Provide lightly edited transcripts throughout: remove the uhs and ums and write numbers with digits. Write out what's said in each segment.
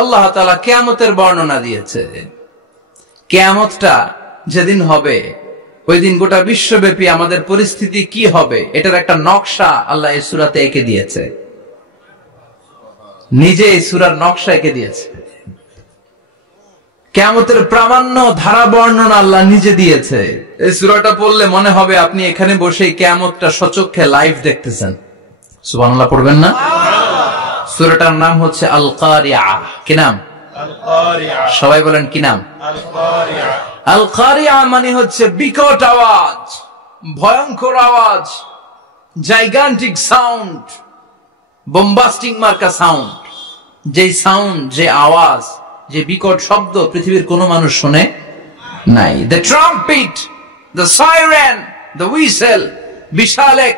আল্লাহ তাআলা কিয়ামতের বর্ণনা দিয়েছে। কিয়ামতটা যেদিন হবে, ওই দিন গোটা বিশ্বব্যাপী আমাদের পরিস্থিতি কি হবে এটার একটা নকশা আল্লাহ এই সূরাতে এঁকে দিয়েছে। নিজে এই সূরার নকশা এঁকে দিয়েছে। কিয়ামতের প্রামাণ্য ধারা বর্ণনা আল্লাহ নিজে দিয়েছে। এই সূরাটা পড়লে মনে হবে আপনি এখানে বসে কিয়ামতটা সচক্ষে লাইভ দেখতেছেন। সুবহানাল্লাহ পড়বেন না? সূরাটার নাম হচ্ছে আল কারিআ। কি নাম? আল কারিআ। সবাই বলেন কি নাম? আল কারিআ। আল কারিআ মানে হচ্ছে বিকট আওয়াজ, ভয়ঙ্কর আওয়াজ, জাইগান্টিক সাউন্ড, বোম্বাস্টিক মার্কা সাউন্ড। যে সাউন্ড, যে আওয়াজ, যে বিকট শব্দ পৃথিবীর কোন মানুষ শুনে নাই। The trumpet, the siren, the whistle, বিশাল এক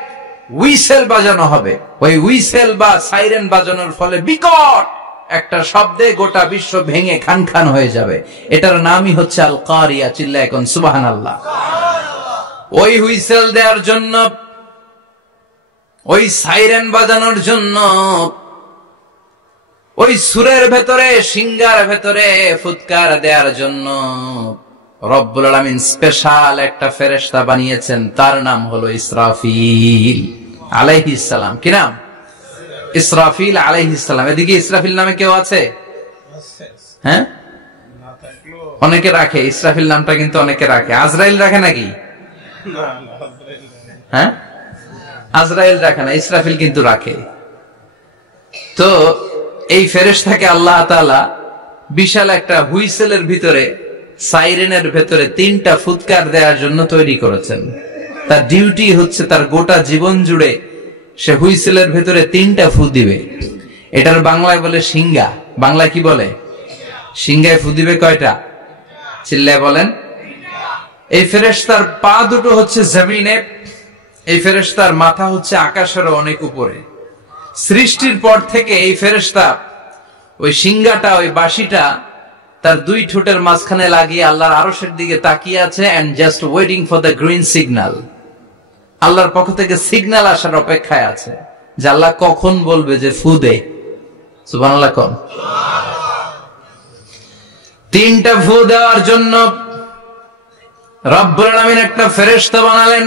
হুইসেল বাজানো হবে। ওই হুইসেল বা সাইরেন বাজানোর ফলে বিকট একটা শব্দে গোটা বিশ্ব ভেঙে খান খান হয়ে যাবে। এটার নামই হচ্ছে আল কারিয়া। চিল্লায় এখন সুবহানাল্লাহ। ওই হুইসেল দেওয়ার জন্য, ওই সাইরেন বাজানোর জন্য, ওই সুরের ভেতরে, সিঙ্গার ভেতরে ফুৎকার দেওয়ার জন্য রব্বুল আলামিন স্পেশাল একটা ফেরেশতা বানিয়েছেন। তার নাম হলো ইসরাফিল আলাইহিস সালাম। কি নাম? ইসরাফিল আলাইহিস সালাম। এদিকে ইসরাফিল নামে কেউ আছে? হ্যাঁ, অনেকে রাখে ইসরাফিল নামটা, কিন্তু অনেকে রাখে। আজরাইল রাখে নাকি? হ্যাঁ, আজরাইল রাখে না, ইসরাফিল কিন্তু রাখে। তো এই ফেরেশতাকে আল্লাহ তাআলা বিশাল একটা হুইসেলের ভিতরে, সাইরেনের ভেতরে 3টা ফুৎকার দেওয়ার জন্য তৈরি করেছেন। তার ডিউটি হচ্ছে তার গোটা জীবন জুড়ে সে হুইসেলের ভেতরে 3টা ফু দিবে। এটার বাংলায় বলে সিঙ্গা। বাংলায় কি বলে? সিঙ্গায় ফু দিবে কয়টা? চিল্লায় বলেন। এই ফেরেশতার পা দুটো হচ্ছে জমিনে, এই ফেরেশতার মাথা হচ্ছে আকাশেরও অনেক উপরে। সৃষ্টির পর থেকে এই ফেরেশতা ওই সিঙ্গাটা, ওই বাঁশিটা তার 2 ঠোঁটের মাঝখানে লাগিয়ে আল্লাহর আরশের দিকে তাকিয়ে আছে, and just waiting for the green signal. আল্লাহর পক্ষ থেকে সিগন্যাল আসার অপেক্ষায় আছে যে আল্লাহ কখন বলবে যে ফু দে। সুবহানাল্লাহ কোন? 3টা ফু দেওয়ার জন্য রব্বুল আলামিন একটা ফেরেশতা বানালেন।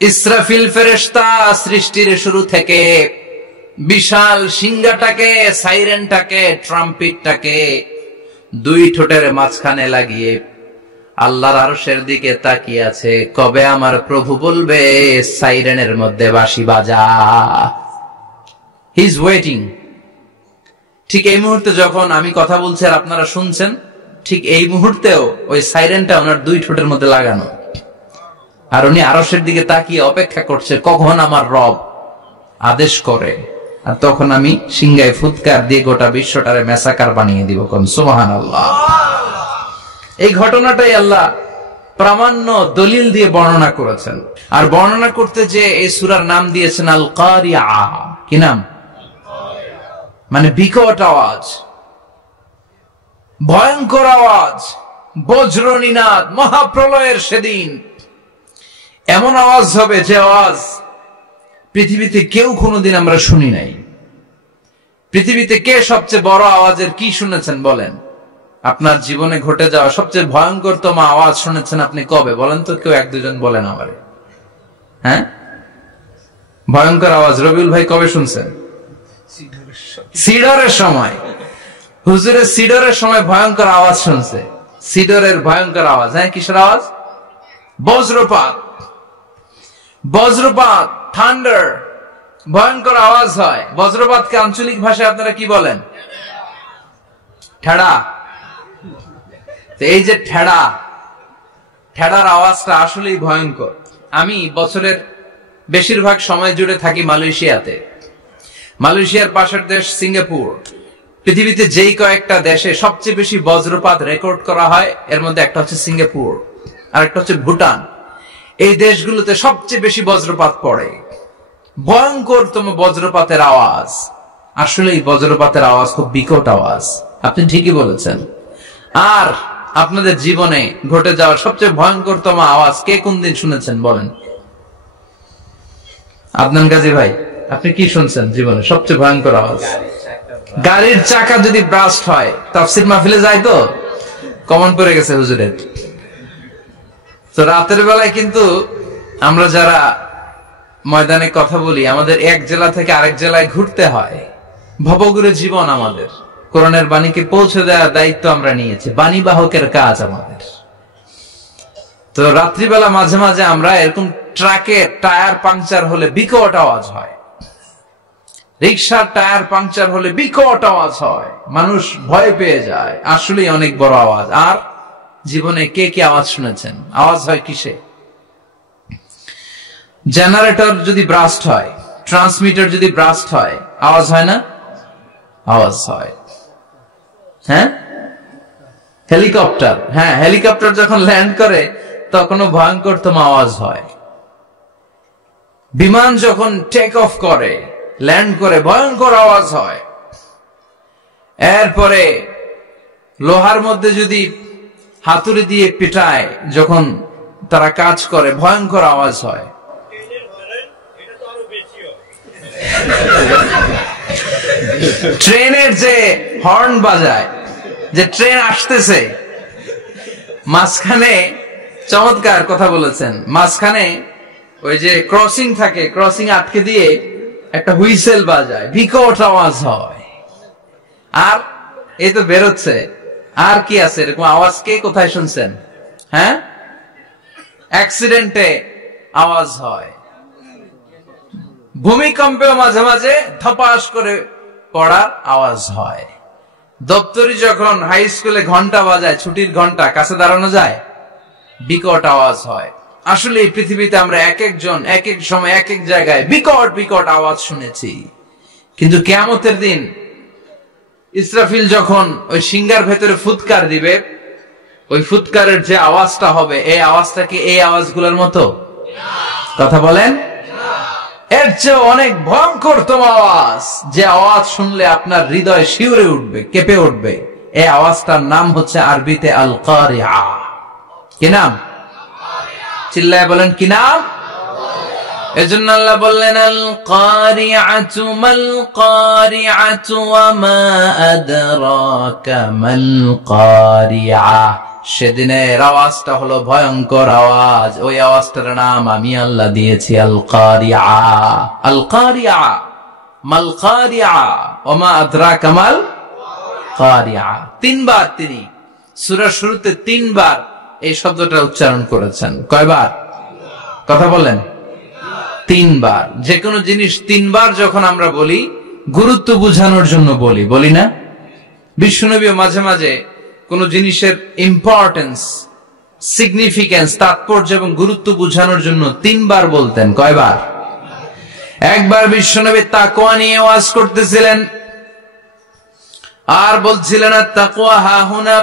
ইসরাফিল ফেরেশতা সৃষ্টির শুরু থেকে বিশাল সিঙ্গাটাকে, সাইরেনটাকে, ট্রাম্পিটটাকে 2 ঠোঁটের মাঝখানে লাগিয়ে আল্লাহর আরশের দিকে তাকিয়ে আছে, কবে আমার প্রভু বলবে সাইরেনের মধ্যে বাঁশি বাজা। He is waiting. ঠিক এই মুহূর্তে যখন আমি কথা বলছি আর আপনারা শুনছেন, ঠিক এই মুহূর্তেও ওই সাইরেনটা ওনার 2 ঠোঁটের মধ্যে লাগানো, আর উনি আরশের দিকে তাকিয়ে অপেক্ষা করছে কখন আমার রব আদেশ করে, আর তখন আমি সিঙ্গায় ফুৎকার দিয়ে গোটা বিশ্বটারে মেসাকার বানিয়ে দিব। কোন সুবহানাল্লাহ। এই ঘটনাটাই আল্লাহ প্রামাণ্য দলিল দিয়ে বর্ণনা করেছেন। আর বর্ণনা করতে যে এই সূরার নাম দিয়েছেন আল কারিআ। কি নাম? মানে বিকট আওয়াজ, ভয়ঙ্কর আওয়াজ, বজ্রনিনাদ, মহাপ্রলয়ের সেদিন এমন আওয়াজ হবে যে আওয়াজ পৃথিবীতে কেউ কোনোদিন আমরা শুনি নাই। পৃথিবীতে কে সবচেয়ে বড় আওয়াজের কি শুনেছেন বলেন? আপনার জীবনে ঘটে যাওয়া সবচেয়ে ভয়ঙ্করতম আওয়াজ শুনেছেন আপনি কবে বলেন তো? কেউ 1-2 জন বলেন আমারে। হ্যাঁ, ভয়ঙ্কর আওয়াজ রবিউল ভাই কবে শুনছেন? সিডরের সময়। হুজুরের সিডরের সময় ভয়ঙ্কর আওয়াজ শুনছে। সিডরের ভয়ঙ্কর আওয়াজ। হ্যাঁ, কিসের আওয়াজ? বজ্রপাত। বজ্রপাত, থান্ডার, ভয়ঙ্কর আওয়াজ হয়। বজ্রপাতকে আঞ্চলিক ভাষায় আপনারা কি বলেন? ঠেড়া। এই যে ঠেড়া, ঠেড়ার আওয়াজটা আসলেই ভয়ঙ্কর। আমি বছরের বেশিরভাগ সময় জুড়ে থাকি মালয়েশিয়াতে। মালয়েশিয়ার পাশের দেশ সিঙ্গাপুর। পৃথিবীতে যেই কয়েকটা দেশে সবচেয়ে বেশি বজ্রপাত রেকর্ড করা হয় এর মধ্যে একটা হচ্ছে সিঙ্গাপুর, আর একটা হচ্ছে ভুটান। এই দেশগুলোতে সবচেয়ে বেশি বজ্রপাত পড়ে। ভয়ঙ্করতম বজ্রপাতের আওয়াজ। আসলে এই বজ্রপাতের আওয়াজ খুব বিকট আওয়াজ। আপনি ঠিকই বলেছেন। আর আপনাদের জীবনে ঘটে যাওয়া সবচেয়ে ভয়ঙ্করতম আওয়াজ কে কোন দিন শুনেছেন বলেন? আদনান গাজী ভাই, আপনি কি শুনছেন জীবনে সবচেয়ে ভয়ঙ্কর আওয়াজ? গাড়ির চাকা যদি ব্রাস্ট হয়, তাফসীর মাহফিলে যায় তো কমন পড়ে গেছে হুজুরের। তো রাতের বেলায় কিন্তু আমরা যারা ময়দানে কথা বলি, আমাদের এক জেলা থেকে আরেক জেলায় ঘুরতে হয়। ভবঘুরে জীবন আমাদের। কোরআনের বাণীকে পৌঁছে দেওয়ার দায়িত্ব আমরা নিয়েছি, বাণী বাহকের কাজ আমাদের। তো রাত্রিবেলা মাঝে মাঝে আমরা এরকম ট্রাকের টায়ার পাংচার হলে বিকট আওয়াজ হয়, রিক্সার টায়ার পাংচার হলে বিকট আওয়াজ হয়, মানুষ ভয় পেয়ে যায়। আসলে অনেক বড় আওয়াজ। আর জীবনে কে কি আওয়াজ শুনেছেন? আওয়াজ হয় কিসে? জেনারেটর যদি ব্রাস্ট হয়, ট্রান্সমিটার যদি ব্রাস্ট হয়, আওয়াজ হয় না? আওয়াজ হয়। হ্যাঁ, হেলিকপ্টার, হ্যাঁ হেলিকপ্টার যখন ল্যান্ড করে তখনও ভয়ঙ্করতম আওয়াজ হয়। বিমান যখন টেক অফ করে, ল্যান্ড করে, ভয়ঙ্কর আওয়াজ হয়। এরপরে লোহার মধ্যে যদি হাতুড়ি দিয়ে পিটায়, যখন তারা কাজ করে, ভয়ঙ্কর আওয়াজ হয়। ট্রেনের যে হর্ন বাজায়, যে ট্রেন আসতেছে, মাঝখানে চমৎকার কথা বলেছেন, মাঝখানে ওই যে ক্রসিং থাকে, ক্রসিং আটকে দিয়ে একটা হুইসেল বাজায়, বিকট আওয়াজ হয়। আর এই তো বেরোচ্ছে। আর কি আছে এরকম আওয়াজ? কে কোথায় শুনছেন? হ্যাঁ, অ্যাক্সিডেন্টে আওয়াজ হয়, ভূমিকম্পেও মাঝে মাঝে ধপাস করে পড়ার আওয়াজ হয়। দপ্তরি যখন হাই স্কুলে ঘন্টা বাজায়, ছুটির ঘন্টা, কাছে দাঁড়ানো যায়, বিকট আওয়াজ হয়। আসলে এই পৃথিবীতে আমরা এক একজন এক এক সময় এক এক জায়গায় বিকট বিকট আওয়াজ শুনেছি। কিন্তু কিয়ামতের দিন ইসরাফিল যখন ওই সিংহার ভেতরে ফুৎকার দিবে, ওই ফুৎকারের যে আওয়াজটা হবে, এই আওয়াজটা কি এই আওয়াজগুলোর মতো? কথা বলেন। এর চেয়ে অনেক ভয়ঙ্করতম আওয়াজ, যে আওয়াজ শুনলে আপনার হৃদয় শিউরে উঠবে, কেঁপে উঠবে। এই আওয়াজটার নাম হচ্ছে আরবিতে আল কারিআ। কি নাম? চিল্লায় বলেন কি নাম? এজন্য আল্লাহ বললেন আল কারিআতু মাল কারিআতু ওয়া মা আদরাকা মাল কারিআ। সেদিনের আওয়াজটা হলো ভয়ঙ্কর আওয়াজ। ওই আওয়াজটার নাম আমি আল্লাহ দিয়েছি আল কারিআ। আল কারিআ মাল কারিআ ওয়া মা আদরাকা মাল কারিআ। তিনবার তিনি সূরার শুরুতে তিনবার এই শব্দটা উচ্চারণ করেছেন। কয়বার? কথা বলেন। তিনবার। যে কোনো জিনিস তিনবার যখন আমরা বলি, গুরুত্ব বোঝানোর জন্য বলি, বলি না? বিশ্বনবীও মাঝে মাঝে কোন জিনিসের ইম্পর্টেন্স, সিগনিফিকেন্স, তাৎপর্য এবং গুরুত্ব বোঝানোর জন্য তিনবার বলতেন। কয়বার? একবার বিশ্বনবী তাকওয়া নিয়ে ওয়াজ করতেছিলেন, আর বলছিলেন আত-তাকওয়া হা হুনা,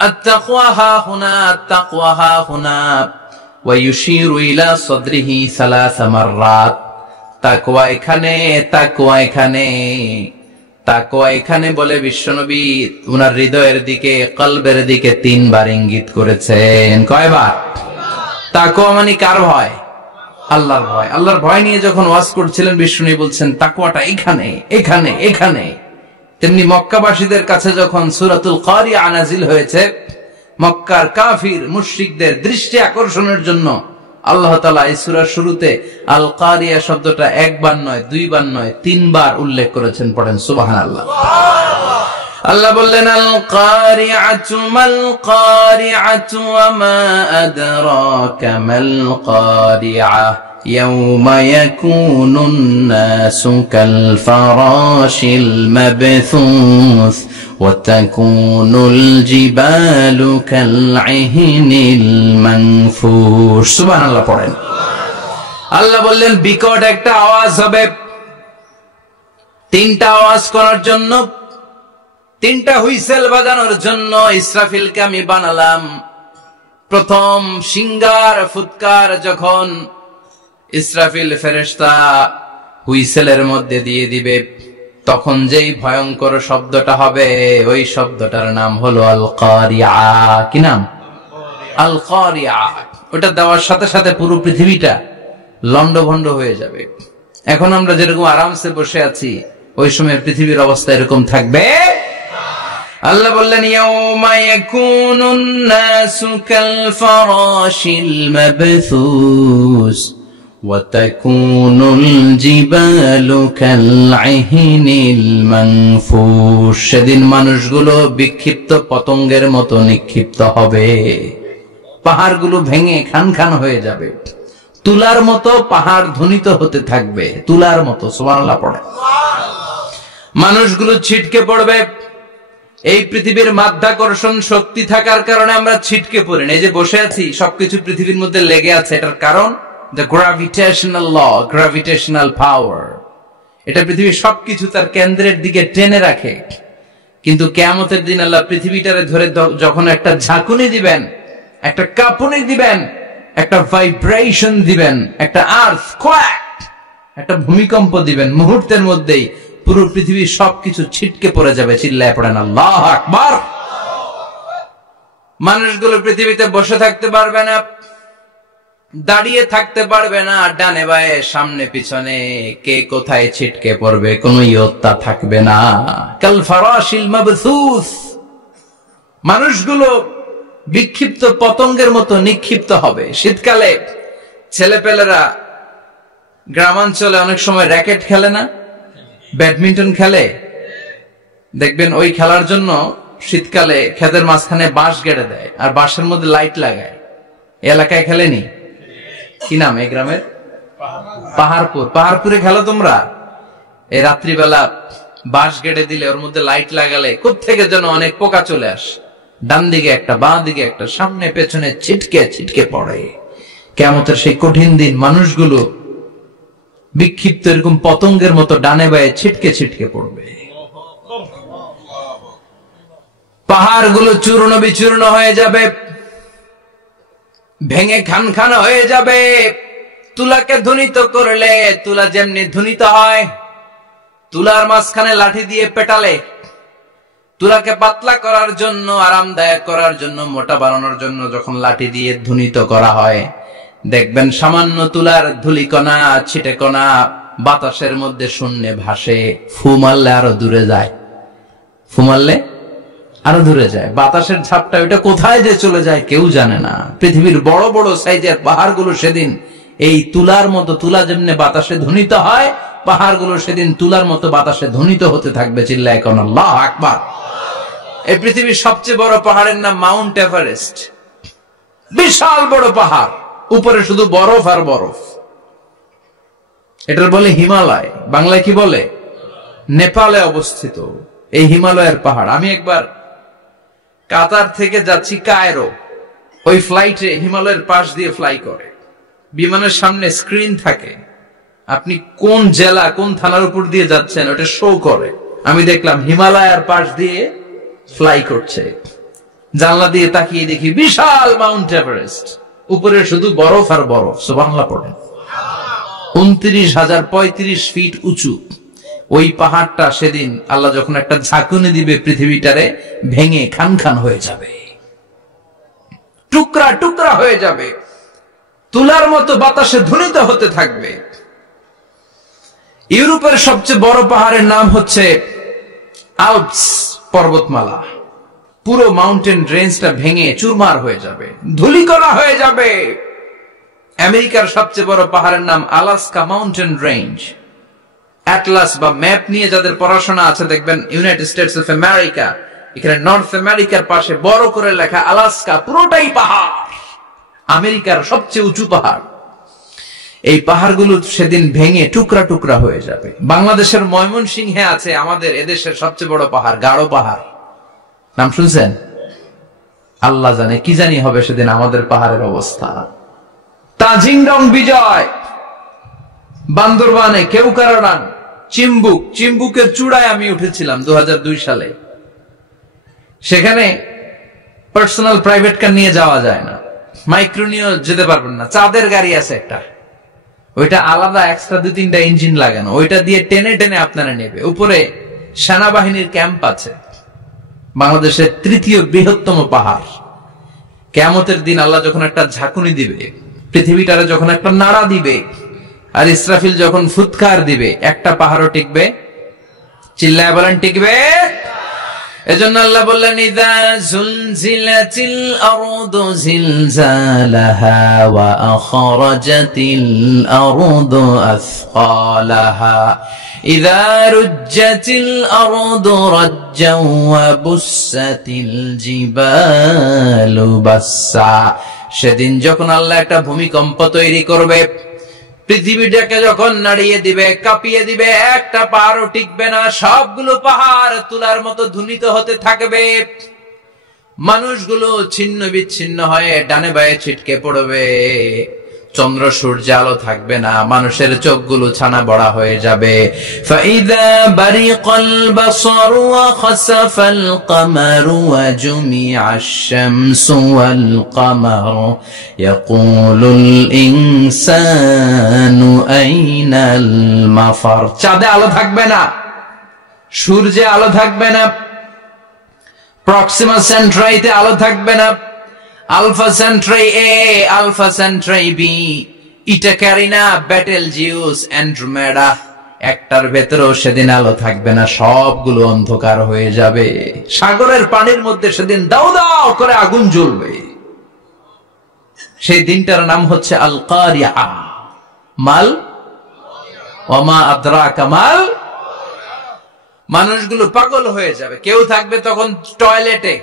আত-তাকওয়া হা হুনা, আত-তাকওয়া হা হুনা, ওয়া ইউশিরু ইলা সাদরিহি সালাসা মাররাত। তাকওয়া এখানে, তাকওয়া এখানে, তাকওয়া এখানে বলে বিশ্বনবী উনার হৃদয়ের দিকে, কলবের দিকে তিনবার ইঙ্গিত করেছেন। কয়বার? তাকওয়া মানে কার ভয়? আল্লাহর ভয়। আল্লাহর ভয় নিয়ে যখন ওয়াজ করছিলেন বিশ্বনবী বলছেন তাকওয়াটা এখানে, এখানে, এখানে। তেমনি মক্কাবাসীদের কাছে যখন সূরাতুল কারিআ নাযিল হয়েছে, মক্কার কাফির মুশরিকদের দৃষ্টি আকর্ষণের জন্য আল্লাহ তাআলা এই সূরার শুরুতে আল কারিআ শব্দটা একবার নয়, দুইবার নয়, তিনবার উল্লেখ করেছেন। পড়েন সুবহানাল্লাহ। আল্লাহ বললেন আল কারিআতু মাল কারিআতু ওয়া মা আদরাকা মাল কারিআ ইয়াওমা ইয়াকুনুন নাসু কাল ফারাশিল মাবথুস ওয়া তাকুনুল জিবালু কাল ইহনিল মানফুস। সুবহানাল্লাহ পড়েন। আল্লাহ বললেন বিকট একটা আওয়াজ হবে। তিনটা আওয়াজ করার জন্য, তিনটা হুইসেল বাজানোর জন্য ইসরাফিলকে আমি বানালাম। প্রথম সিংহার ফুৎকার যখন ইসরাফিল ফেরেশতা হুইসেলের মধ্যে দিয়ে দিবে, তখন যেই ভয়ঙ্কর শব্দটা হবে, ওই শব্দটার নাম হলো আল কারিআ। কি নাম? আল কারিআ। ওটা দেওয়ার সাথে সাথে পুরো পৃথিবীটা লন্ডভন্ড হয়ে যাবে। এখন আমরা যেরকম আরামসে বসে আছি, ওই সময় পৃথিবীর অবস্থা এরকম থাকবে। আল্লাহ বললেন ইয়াউমা ইয়াকুনুন নাসু কাল ফারাশিল মাবথুস ওয়া তাকুনুল জিবালু কাল আহিনিল মানফুস। সেদিন মানুষগুলো বিক্ষিপ্ত পতঙ্গের মতো নিক্ষিপ্ত হবে, পাহাড়গুলো ভেঙে খান খান হয়ে যাবে, তুলার মতো পাহাড় ধ্বনিত হতে থাকবে, তুলার মতো। সুবহানাল্লাহ পড়ে। মানুষগুলো ছিটকে পড়বে। এই পৃথিবীর মাধ্যাকর্ষণ শক্তি থাকার কারণে আমরা ছিটকে পড়ি না। এই যে বসে আছি, সবকিছু পৃথিবীর মধ্যে লেগে আছে, এটার কারণ দ্য গ্র্যাভিটেশনাল ল, গ্র্যাভিটেশনাল পাওয়ার। এটা পৃথিবীর সবকিছু তার কেন্দ্রের দিকে টেনে রাখে। কিন্তু কিয়ামতের দিন আল্লাহ পৃথিবীটারে ধরে যখন একটা ঝাঁকুনি দিবেন, একটা কাঁপুনি দিবেন, একটা ভাইব্রেশন দিবেন, একটা আর্থকোয়েক, একটা ভূমিকম্প দিবেন, মুহূর্তের মধ্যেই পুরো পৃথিবীর সবকিছু ছিটকে পড়ে যাবে। চিল্লায় পড়েন আল্লাহু আকবার। মানুষগুলো পৃথিবীতে বসে থাকতে পারবে না, দাঁড়িয়ে থাকতে পারবে না, ডানে বায়ে সামনে পিছনে কে কোথায় ছিটকে পড়বে কোনো ইয়ত্তা থাকবে না। কাল ফারাশিল মাবথুস। মানুষগুলো বিক্ষিপ্ত পতঙ্গের মতো নিক্ষিপ্ত হবে। শীতকালে ছেলেপেলেরা গ্রামাঞ্চলে অনেক সময় র্যাকেট খেলে না, ব্যাডমিন্টন খেলে, দেখবেন ওই খেলার জন্য শীতকালে ক্ষেতের মাঝখানে বাঁশ গেড়ে দেয় আর বাঁশের মধ্যে লাইট লাগায়। এলাকায় খেলেনি? কি নাম এই গ্রামের? পাহাড়পুর। পাহাড়পুরে খেলো তোমরা? এই রাত্রিবেলা বাঁশ গেড়ে দিলে ওর মধ্যে লাইট লাগালে কোত্থেকে যেন অনেক পোকা চলে আসে, ডান দিকে একটা, বাঁ দিকে একটা, সামনে পেছনে ছিটকে ছিটকে পড়ে। কিয়ামতের সেই কঠিন দিন মানুষগুলো বিক্ষিপ্ত এরকম পতঙ্গের মতো ডানে বায়ে ছিটকে ছিটকে পড়বে। পাহাড়গুলো চূর্ণ বিচূর্ণ হয়ে যাবে, ভেঙে খান খান হয়ে যাবে। তুলাকে ধ্বনিত করলে তুলা যেমনি ধ্বনিত হয়, তুলার মাঝখানে লাঠি দিয়ে পেটালে, তুলাকে পাতলা করার জন্য, আরামদায়ক করার জন্য, মোটা বানানোর জন্য যখন লাঠি দিয়ে ধ্বনিত করা হয়, দেখবেন সামান্য তুলার ধুলিকণা, ছিটেকণা বাতাসের মধ্যে শূন্যে ভাসে। ফু মারলে আরো দূরে যায়, ফু মারলে আরো দূরে যায়। বাতাসের ঝাপটা ওইটা কোথায় যে চলে যায় কেউ জানে না। পৃথিবীর বড় বড় সাইজের পাহাড়গুলো সেদিন এই তুলার মতো, তুলা যেমনি বাতাসে ধ্বনিত হয়, পাহাড়গুলো সেদিন তুলার মতো বাতাসে ধ্বনিত হতে থাকবে। চিল্লায় কোন আল্লাহু আকবার। এই পৃথিবীর সবচেয়ে বড় পাহাড়ের নাম মাউন্ট এভারেস্ট। বিশাল বড় পাহাড়, উপরে শুধু বরফ আর বরফ। এটার বলে হিমালয়, বাংলায় কি বলে? নেপালে অবস্থিত এই হিমালয়ের পাহাড়। আমি একবার কাতার থেকে যাচ্ছি কায়রো, ওই ফ্লাইটে হিমালয়ের পাশ দিয়ে ফ্লাই করে, বিমানের সামনে স্ক্রিন থাকে, আপনি কোন জেলা কোন থানার উপর দিয়ে যাচ্ছেন ওটা শো করে। আমি দেখলাম হিমালয়ের পাশ দিয়ে ফ্লাই করছে, জানলা দিয়ে তাকিয়ে দেখি বিশাল মাউন্ট এভারেস্ট, উপরে শুধু বরফ আর বরফ। সুবহানাল্লাহ পড়েন। 29,035 ফিট উঁচু ওই পাহাড়টা সেদিন আল্লাহ যখন একটা ঝাঁকুনি দিবে, পৃথিবীটারে ভেঙে খান খান হয়ে যাবে, টুকরা টুকরা হয়ে যাবে, তুলার মতো বাতাসে ধ্বনিত হতে থাকবে। ইউরোপের সবচেয়ে বড় পাহাড়ের নাম হচ্ছে আল্পস পর্বতমালা। পুরো মাউন্টেন রেঞ্জটা ভেঙে চুরমার হয়ে যাবে, ধূলিকণা হয়ে যাবে। আমেরিকার সবচেয়ে বড় পাহাড়ের নাম আলাস্কা মাউন্টেন রেঞ্জ। অ্যাটলাস বা ম্যাপ নিয়ে যাদের পড়াশোনা আছে দেখবেন ইউনাইটেড স্টেটস অফ আমেরিকা, এখানে নর্থ আমেরিকার পাশে বড় করে লেখা আলাস্কা, পুরোটাই পাহাড়, আমেরিকার সবচেয়ে উঁচু পাহাড়। এই পাহাড়গুলো সেদিন ভেঙে টুকরা টুকরা হয়ে যাবে। বাংলাদেশের ময়মনসিংহে আছে আমাদের এদেশের সবচেয়ে বড় পাহাড়, গাঢ় পাহাড়, নাম শুনছেন? আল্লাহ জানে কি জানি হবে সেদিন আমাদের পাহাড়ের অবস্থা। তাজিংডং বিজয়, বান্দরবানে কেউকারাডাং, চিম্বুক, চিম্বুকের চূড়ায় আমি উঠেছিলাম 2002 সালে। সেখানে পার্সোনাল প্রাইভেট কার নিয়ে যাওয়া যায় না, মাইক্রো নিয়েও যেতে পারবেন না। চাঁদের গাড়ি আছে একটা, ওইটা আলাদা এক্সট্রা 2-3টা ইঞ্জিন লাগানো, ওইটা দিয়ে টেনে টেনে আপনারা নেবে। উপরে সেনাবাহিনীর ক্যাম্প আছে। বাংলাদেশের 3য় বৃহত্তম পাহাড়। কিয়ামতের দিন আল্লাহ যখন একটা ঝাঁকুনি দিবে, পৃথিবীটারে যখন একটা নাড়া দিবে, আর ইসরাফিল যখন ফুৎকার দিবে, একটা পাহাড়ও টিকবে চিল্লায় বলেন টিকবে? এজন্য আল্লাহ বললেন ইযা যুলজিলাতিল আরদু জিলজালাহা ওয়া আখরাজাতিল আরদু আসকালাহা ইযা রুজ্জাতিল আরদু রাজ্জাও ওয়া বুসাতিল জিবালু বাসসা। সেদিন যখন আল্লাহ একটা ভূমিকম্প তৈরি করবে, পৃথিবীটাকে যখন নাড়িয়ে দিবে, কাঁপিয়ে দিবে, একটা পাহাড়ও টিকবে না, সবগুলো পাহাড় তুলার মতো ধ্বনিত হতে থাকবে, মানুষগুলো ছিন্ন বিচ্ছিন্ন হয়ে ডানে বায়ে ছিটকে পড়বে, চন্দ্র সূর্য আলো থাকবে না, মানুষের চোখগুলো ছানা বড়া হয়ে যাবে। ফাইদা বারিকাল বাসারু ওয়া খাসাফাল কামারু ওয়া জুমিআশ শামসু ওয়াল কামারু ইয়াকুলুল ইনসানু আইনাল মাফার। চাঁদে আলো থাকবে না, সূর্যে আলো থাকবে না, প্রক্সিমা সেন্ট্রাইতে আলো থাকবে না, আলফা সেন্ট্রাই এ, আলফা সেন্ট্রাই বি, ইটা ক্যারিনা, ব্যাটেল জিউস, অ্যান্ড্রোমেডা, একটার ভেতরেও সেদিন আলো থাকবে না, সবগুলো অন্ধকার হয়ে যাবে। সাগরের পানির মধ্যে সেদিন দাউ দাউ করে আগুন জ্বলবে। সেই দিনটার নাম হচ্ছে আল কারিয়া। মাল ওয়ামা আদরাকা মাল। মানুষগুলো পাগল হয়ে যাবে। কেউ থাকবে তখন টয়লেটে,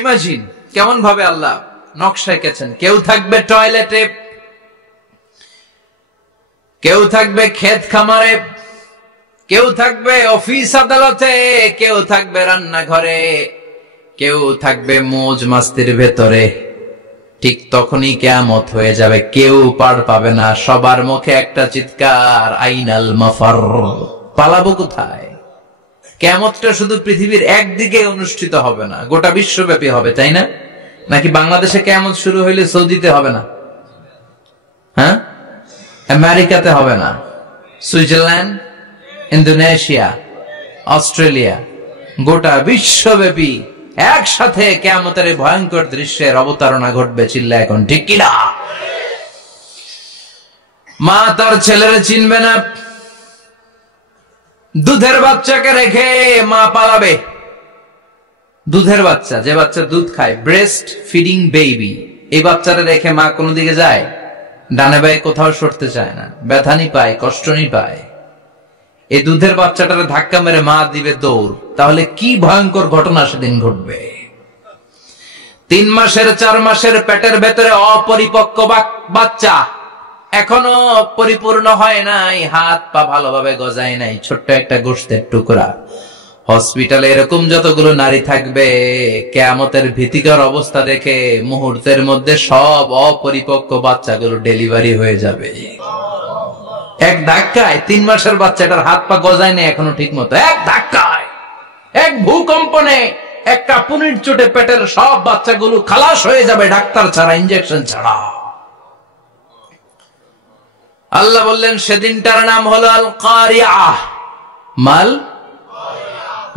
ইমাজিন কেমন ভাবে আল্লাহ নকশা এঁকেছেন। কেউ থাকবে টয়লেটে, কেউ থাকবে ক্ষেত খামারে, কেউ থাকবে অফিস আদালতে, কেউ থাকবে রান্নাঘরে, কেউ থাকবে মৌজ মাস্তির ভেতরে। ঠিক তখনই কিয়ামত হয়ে যাবে, কেউ পার পাবে না, সবার মুখে একটা চিৎকার, আইনাল মাফার, পালাবো কোথায়? কিয়ামতটা শুধু পৃথিবীর একদিকে অনুষ্ঠিত হবে না, গোটা বিশ্বব্যাপী হবে, তাই না? নাকি বাংলাদেশে কিয়ামত শুরু হইলে সৌদিতে হবে না? হ্যাঁ, আমেরিকাতে হবে না, সুইজারল্যান্ড, ইন্দোনেশিয়া, অস্ট্রেলিয়া, গোটা বিশ্বব্যাপী একসাথে কিয়ামতের ভয়ঙ্কর দৃশ্যের অবতারণা ঘটবে। চিল্লা এখন ঠিক কিনা? মা তার ছেলেরে চিনবে না, দুধের বাচ্চাকে রেখে মা পালাবে। দুধের বাচ্চা, যে বাচ্চা দুধ খায়, ব্রেস্ট ফিডিং বেবি, এই বাচ্চাটা রেখে মা কোনো দিকে যায়? ডানে বায়ে কোথাও সরতে চায় না, ব্যথানি পায়, কষ্টনি পায়। এই দুধের বাচ্চাটারে ধাক্কা মেরে মা দিবে দৌড়। তাহলে কি ভয়ঙ্কর ঘটনা সেদিন ঘটবে। 3 মাসের 4 মাসের পেটের ভেতরে অপরিপক্ক বাচ্চা, এখনো পরিপূর্ণ হয় নাই, হাত পা ভালোভাবে গজায় নাই, ছোট্ট একটা গোশতের টুকরা। হসপিটালে এরকম যতগুলো নারী থাকবে, কিয়ামতের ভীতিকর অবস্থা দেখে মুহূর্তের মধ্যে সব অপরিপক্ক বাচ্চাগুলো ডেলিভারি হয়ে যাবে। এক ধাক্কায় 3 মাসের বাচ্চাটার হাত পা গজায় না এখনো ঠিক মতো, এক ধাক্কায়, এক ভূকম্পনে, এক কাঁপুনির চোটে পেটের সব বাচ্চাগুলো খালাস হয়ে যাবে, ডাক্তার ছাড়া, ইনজেকশন ছাড়া। আল্লাহ বললেন সেদিনটার নাম হলো আল কারিয়া। মাল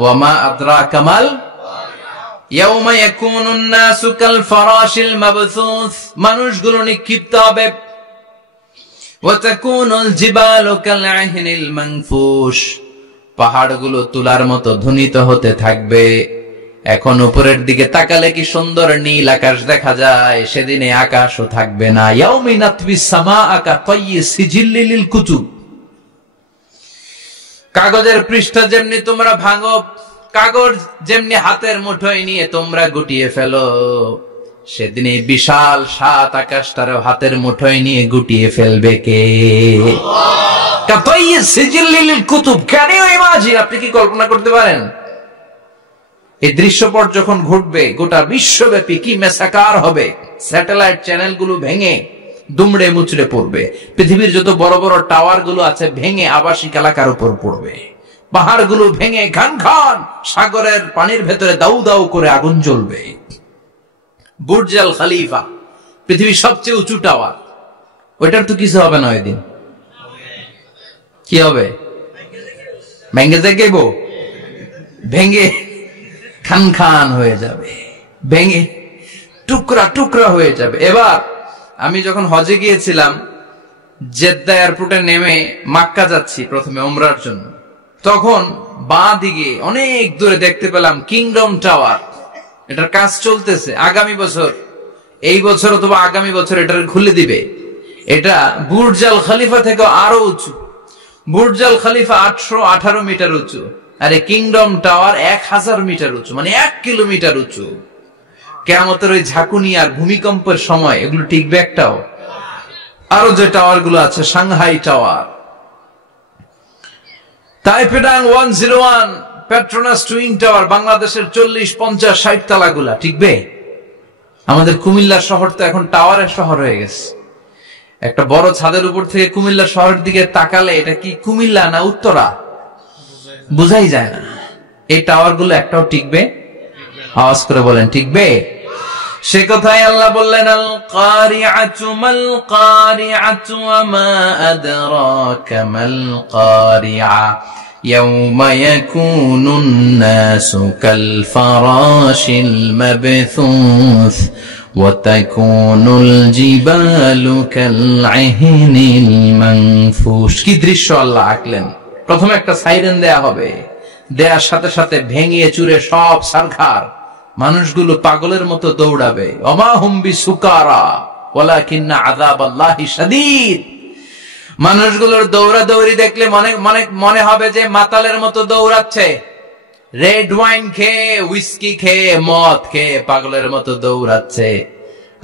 ওয়ামা আদরাকা মাল। ইয়াউমা ইয়াকুনুন নাসু কাল ফারাশিল মাবসুস, মানুষগুলো নিক্ষিপ্ত হবে। ওয়া তাকুনুল জিবালু কাল আহিনিল মানফুশ, পাহাড়গুলো তুলার মতো ধ্বনিত হতে থাকবে। এখন উপরের দিকে তাকালে কি সুন্দর নীল আকাশ দেখা যায়, সেদিনে আকাশও থাকবে না। ইয়াউমি নাতবিস সামাআ কাতায়্যি সিজিল্লি লিল কুতুব, কাগজের পৃষ্ঠা যেমনি তোমরা ভাঙো, কাগজ যেমনি হাতের মুঠোয় নিয়ে তোমরা গুটিয়ে ফেলো, সেদিন এই বিশাল 7 আকাশটারও হাতের মুঠোয় নিয়ে গুটিয়ে ফেলবে কে? কাতায়্যি সিজিল্লি লিল কুতুব। Can you imagine? আপনি কি কল্পনা করতে পারেন এই দৃশ্যপট যখন ঘটবে গোটা বিশ্বব্যাপী কি মেসাকার হবে? স্যাটেলাইট চ্যানেলগুলো ভেঙে দুমড়ে মুচড়ে পড়বে, পৃথিবীর যত বড় বড় টাওয়ার গুলো আছে ভেঙে আবাসিক এলাকার উপর পড়বে, পাহাড়গুলো ভেঙে খান খান সাগরের পানির ভেতরে দাউ দাউ করে আগুন জ্বলবে। বুর্জ আল খলিফা, পৃথিবীর সবচেয়ে উঁচু টাওয়ার, ওইটার তো কিছু হবে না ওই দিন। কি হবে? ভেঙে যাইব, ভেঙে খান খান হয়ে যাবে, ভেঙে টুকরা টুকরা হয়ে যাবে। এবার আমি যখন হজে গিয়েছিলাম, জেদ্দা এয়ারপোর্টে নেমে মক্কা যাচ্ছি প্রথমে উমরার জন্য, তখন বাঁ দিকে অনেক দূরে দেখতে পেলাম কিংডম টাওয়ার। এটার কাজ চলতেছে, আগামী বছর, এই বছর অথবা আগামী বছর এটা খুলে দিবে। এটা বুর্জ আল খলিফা থেকে আরো উঁচু। বুর্জ আল খলিফা 818 মিটার উঁচু, আর এই কিংডম টাওয়ার 1000 মিটার উঁচু, মানে 1 কিলোমিটার উঁচু। কিয়ামতের ওই ঝাঁকুনি আর ভূমিকম্পের সময় এগুলো টিকবে একটাও? আরো যে টাওয়ার গুলো আছে, সাংহাই টাওয়ার, তাইপেডাং 101, পেট্রোনাস টুইন টাওয়ার, বাংলাদেশের 40, 50, 60 তালা গুলা টিকবে? আমাদের কুমিল্লা শহর তো এখন টাওয়ারের শহর হয়ে গেছে। একটা বড় ছাদের উপর থেকে কুমিল্লা শহরের দিকে তাকালে এটা কি কুমিল্লা না উত্তরা বুঝাই যায় না। এই টাওয়ার গুলো একটাও টিকবে? আওয়াজ করে বলেন, টিকবে? সে কথাই আল্লাহ বললেন, আল কারিআতু মাল কারিআতু ওয়া মা আদরাকা মাল কারিআ ইয়াওমা ইয়াকুনুন নাসু কাল ফারাশিল মাবথুস ওয়া তাকুনুল জিবালু কাল আহিনিল মানফুস। কি দৃশ্য আল্লাহ আঁকলেন! প্রথমে একটা সাইরেন দেয়া হবে, দেয়ার সাথে সাথে ভেঙে চুরে সব সারখার, মানুষগুলো পাগলের মতো দৌড়াবে। ওমা হুম বিসুকারা ওয়ালাকিন্না আযাবাল্লাহি শাদীদ। মানুষগুলোর দৌড়াদৌড়ি দেখলে মনে হবে যে মাতালের মতো দৌড়াচ্ছে। রেড ওয়াইন খেয়ে, হুইস্কি খেয়ে, মদ খেয়ে পাগলের মতো দৌড়াচ্ছে।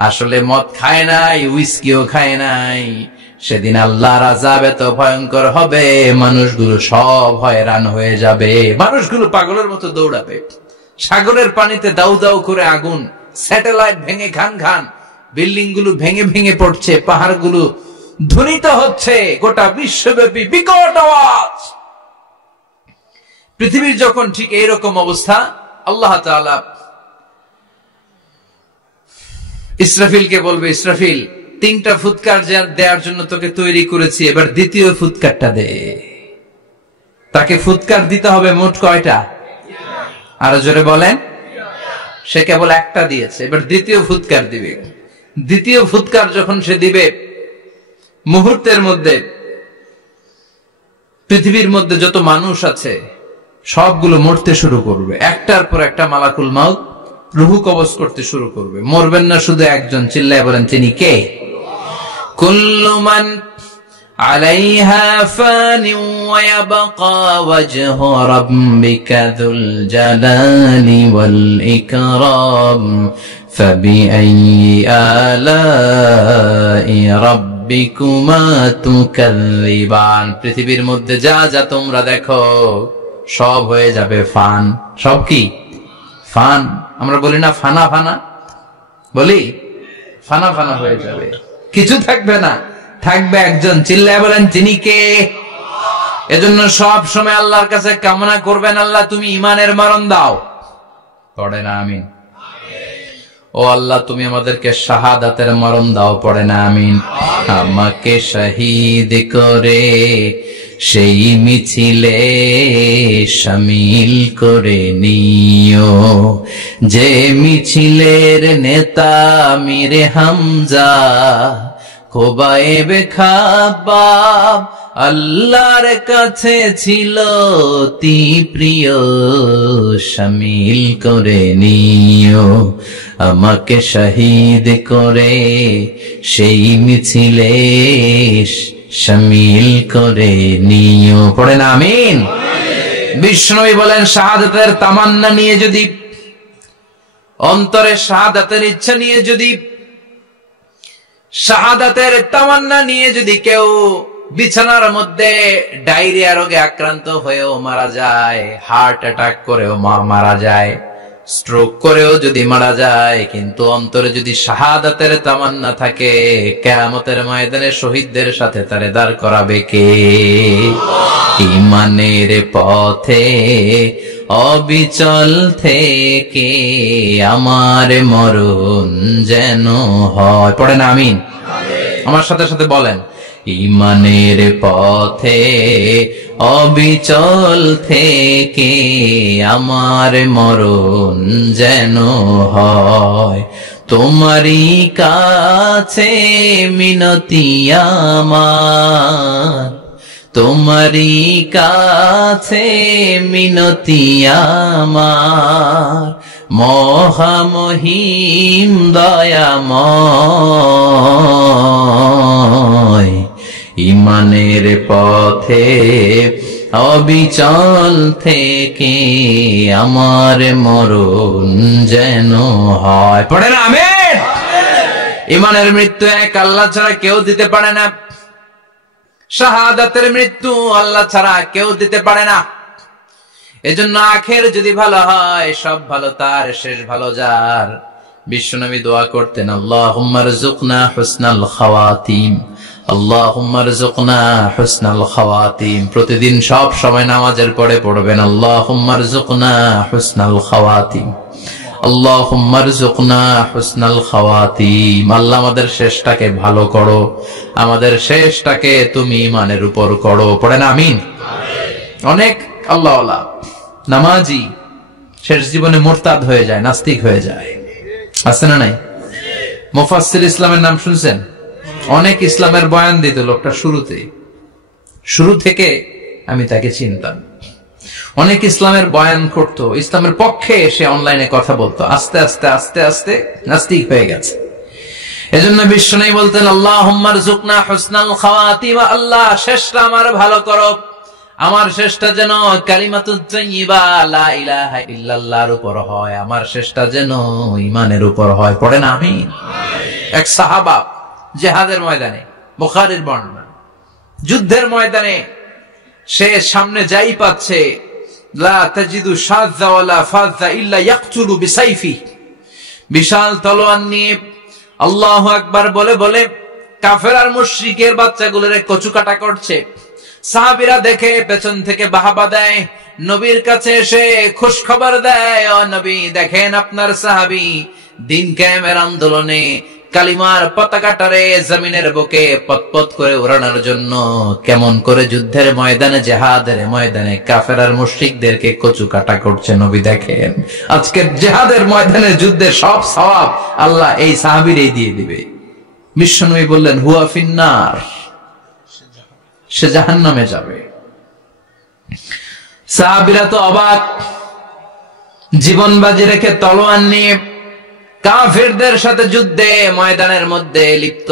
আসলে মদ খায় নাই, হুইস্কিও খায় নাই। সেদিন আল্লাহর আযাব এত ভয়ঙ্কর হবে, মানুষগুলো সব হয়রান হয়ে যাবে, মানুষগুলো পাগলের মতো দৌড়াবে। সাগরের পানিতে দাউ দাউ করে আগুন, স্যাটেলাইট ভেঙে খান খান, বিল্ডিং গুলো ভেঙে ভেঙে পড়ছে, পাহাড় গুলো ধ্বনিত হচ্ছে, গোটা বিশ্বব্যাপী বিকট আওয়াজ। পৃথিবীর যখন ঠিক এইরকম অবস্থা, আল্লাহ তাআলা ইসরাফিলকে বলবে, ইসরাফিল, 3টা ফুৎকার দেওয়ার জন্য তোকে তৈরি করেছি, এবার দ্বিতীয় ফুৎকারটা দে। তাকে ফুৎকার দিতে হবে মোট কয়টা? আরো জোরে বলেন। সে কেবল একটা দিয়েছে, এবার দ্বিতীয় ফুৎকার দিবে। দ্বিতীয় ফুৎকার যখন সে দিবে, মুহূর্তের মধ্যে পৃথিবীর মধ্যে যত মানুষ আছে সবগুলো মরতে শুরু করবে। একটার পর একটা মালাকুল মাউত রুহু কবজ করতে শুরু করবে। মরবেন না শুধু একজন, চিল্লায় বলেন তিনি কে? কুল্লু মান আলাইহা ফানি ওয়া ইয়াবকা ওয়াজহু রাব্বিকা যুল জালালি ওয়াল ইকরাম ফাবিআইয়ি আলাই রাব্বিকুমা তুকাযযিবান। পৃথিবীর মধ্যে যা যা তোমরা দেখো সব হয়ে যাবে ফান। সব কি? ফান। আমরা বলি না ফানা ফানা, বলি ফানা ফানা হয়ে যাবে, কিছু থাকবে না, থাকবে একজন, চিল্লায় বলেন তিনি কে? এজন্য সব সময় আল্লাহর কাছে কামনা করবেন, আল্লাহ তুমি ঈমানের মরণ দাও। পড়ে না আমিন? ও আল্লাহ তুমি আমাদেরকে শাহাদাতের মরণ দাও। পড়ে না আমিন? আমাকে শহীদ করে সেই মিছিলে শামিল করে নিও, যে মিছিলের নেতা মিরে হামজা খোবায়েবে খাব্বাব আল্লাহর কাছে ছিল অতি প্রিয়, শামিল করে নিও। আমাকে শহীদ করে সেই মিছিলে শামিল করে নিও। পড়েন আমিন? বিষ্ণুই বলেন, শাহাদাতের তামান্না নিয়ে যদি, অন্তরে শাহাদাতের ইচ্ছা নিয়ে যদি, শাহাদাতের তামান্না নিয়ে যদি কেউ বিছানার মধ্যে ডায়রিয়া রোগে আক্রান্ত হয়েও মারা যায়, হার্ট অ্যাটাক করেও মারা যায়, স্ট্রোক করেও যদি মারা যায়, কিন্তু অন্তরে যদি শাহাদাতের তামান্না থাকে, কিয়ামতের ময়দানে শহীদদের সাথে তারে দাঁড় করাবে কে? ঈমানের পথে অবিচল থেকে আমার মরণ যেন হয়। পড়েন আমিন? আমার সাথে সাথে বলেন, ঈমানের পথে অবিচল থেকে আমার মরণ যেন হয়। তোমারই কাছে মিনতি আমার, তোমারই কাছে মিনতি আমার, মহামহিম দয়াময়, ইমানের পথে অবিচল থেকে আমার মরণ যেন হয়। পড়ে না আমিন। ইমানের মৃত্যু এক আল্লাহ ছাড়া কেউ দিতে পারে না, শাহাদাতের মৃত্যু আল্লাহ ছাড়া কেউ দিতে পারে না। এজন্য আখের যদি ভালো হয়, সব ভালো তার, শেষ ভালো যার। বিশ্বনবী দোয়া করতেন, আল্লাহুম্মা রযুকনা হুসনাল খাওয়াতিম, আল্লাহুম্মা রযুকনা হুসনাল খাওয়াতিম। প্রতিদিন সব সময় নামাজের পরে পড়বেন, আল্লাহুম্মা রযুকনা হুসনাল খাওয়াতিম, আল্লাহুম্মা রযুকনা হুসনাল খাওয়াতিম। আল্লাহ আমাদের শেষটাকে ভালো করো, আমাদের শেষটাকে তুমি ঈমানের উপর করো। পড়েন আমিন। অনেক আল্লাহওয়ালা নামাজি শেষ জীবনে মুরতাদ হয়ে যায়, নাস্তিক হয়ে যায়, আছে না নাই? মুফাসসির ইসলামের নাম শুনছেন? অনেক ইসলামের বয়ান দিত লোকটা শুরু থেকে আমি তাকে চিনতাম। অনেক ইসলামের বয়ান করতো, ইসলামের পক্ষে এসে অনলাইনে কথা বলতো, আস্তে আস্তে আস্তে আস্তে নাস্তিক হয়ে গেছে। এজন্য বিশ্বনবী বলতেন, আল্লাহুম্মা রযুকনা হুসনাল খাওয়াতিম, আল্লাহ শেষটা আমার ভালো করো, আমার শেষটা যেন কালিমাতুত তাইয়্যিবা লা ইলাহা ইল্লাল্লাহর উপর হয়, আমার শেষটা যেন ঈমানের উপর হয়। পড়েন আমিন। এক সাহাবা জিহাদের ময়দানে, বুখারীর বর্ণনা, যুদ্ধের ময়দানে সে সামনে যাই পাচ্ছে, লা তাজিদু শাযযা ওয়ালা ফাযযা ইল্লা ইয়াকতুলু বিসাইফি, বিশাল তলোয়ার নিয়ে আল্লাহু আকবার বলে বলে কাফের আর মুশরিকের বাচ্চাগুলোরে কচুকাটা করছে। সাহাবীরা দেখে পেছন থেকে বাহাবা দেয়, নবীর কাছে এসে খুশ খবর দেয়, ও নবী দেখেন আপনার সাহাবী দিন কায়েমের আন্দোলনে কালিমার পতাকাটারে জমিনের বুকে পতপত করে উড়ানোর জন্য কেমন করে যুদ্ধের ময়দানে, জিহাদের ময়দানে কাফের আর মুশরিকদেরকে কচুকাটা করছে। নবী দেখেন আজকের জিহাদের ময়দানে যুদ্ধের সব সওয়াব আল্লাহ এই সাহাবীরই দিয়ে দিবে। বিশ্বনবী বললেন, হুয়া ফিন্নার, সে জাহান্নামে যাবে। সাহাবীরা তো অবাক, জীবন বাজি রেখে তলোয়ার নিয়ে কাফেরদের সাথে যুদ্ধে ময়দানের মধ্যে লিপ্ত,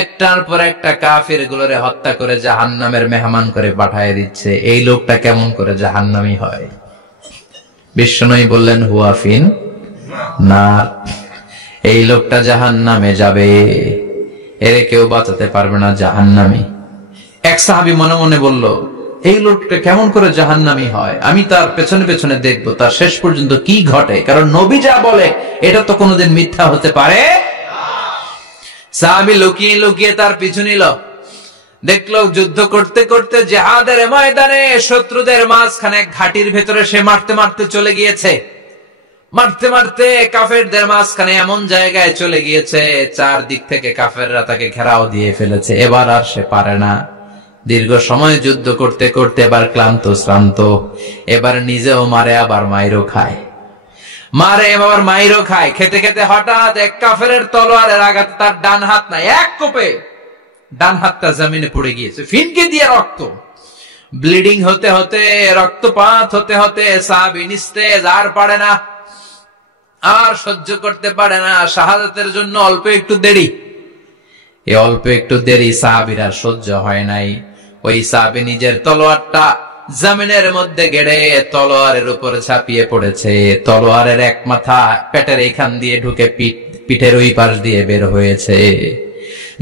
একটার পর একটা কাফের গুলোরে হত্যা করে জাহান্নামের মেহমান করে পাঠিয়ে দিচ্ছে। এই লোকটা কেমন করে জাহান্নামী হয়? বিশ্বনবী বললেন, হুয়া ফিন নার, এই লোকটা জাহান্নামে যাবে, এরে কেউ বাঁচাতে পারবে না, জাহান্নামী। এক সাহাবী মনে মনে বলল, এই লোকটা কেমন করে জাহান্নামী হয়, আমি তার পেছনে পেছনে দেখবো তার শেষ পর্যন্ত কি ঘটে, কারণ নবী যা বলে এটা তো কোনোদিন মিথ্যা হতে পারে না। সাহাবী লুকিয়ে লুকিয়ে তার পিছু নিল, দেখলো যুদ্ধ করতে করতে জিহাদের ময়দানে শত্রুদের মাঝখানে ঘাটির ভেতরে সে মারতে মারতে চলে গিয়েছে, মারতে মারতে কাফেরদের মাঝখানে এমন জায়গায় চলে গিয়েছে চারদিক থেকে কাফেররা তাকে ঘেরাও দিয়ে ফেলেছে। এবার আর সে পারে না, দীর্ঘ সময় যুদ্ধ করতে করতে এবার ক্লান্ত শ্রান্ত, এবার নিজেও মারে আবার মাইরও খায়, মারে এবার মাইরও খায়। খেতে খেতে হঠাৎ এক কাফেরের তলোয়ারের আঘাতে তার ডান হাত নাই, এক কোপে ডান হাতটা জমিনে পড়ে গিয়েছে, ফিনকে দিয়ে রক্ত, ব্লিডিং হতে হতে, রক্তপাত হতে হতে সাহাবী নিস্তেজ, আর পারে না, আর সহ্য করতে পারে না। শাহাদাতের জন্য অল্প একটু দেরি, এই অল্প একটু দেরি সাহাবীর আর সহ্য হয় নাই। ওই সাহাবী নিজের তলোয়ারটা জমিনের মধ্যে গেড়ে তলোয়ারের উপরে ছাপিয়ে পড়েছে, তলোয়ারের এক মাথা পেটের এইখান দিয়ে ঢুকে পিঠের ওই পাশ দিয়ে বের হয়েছে।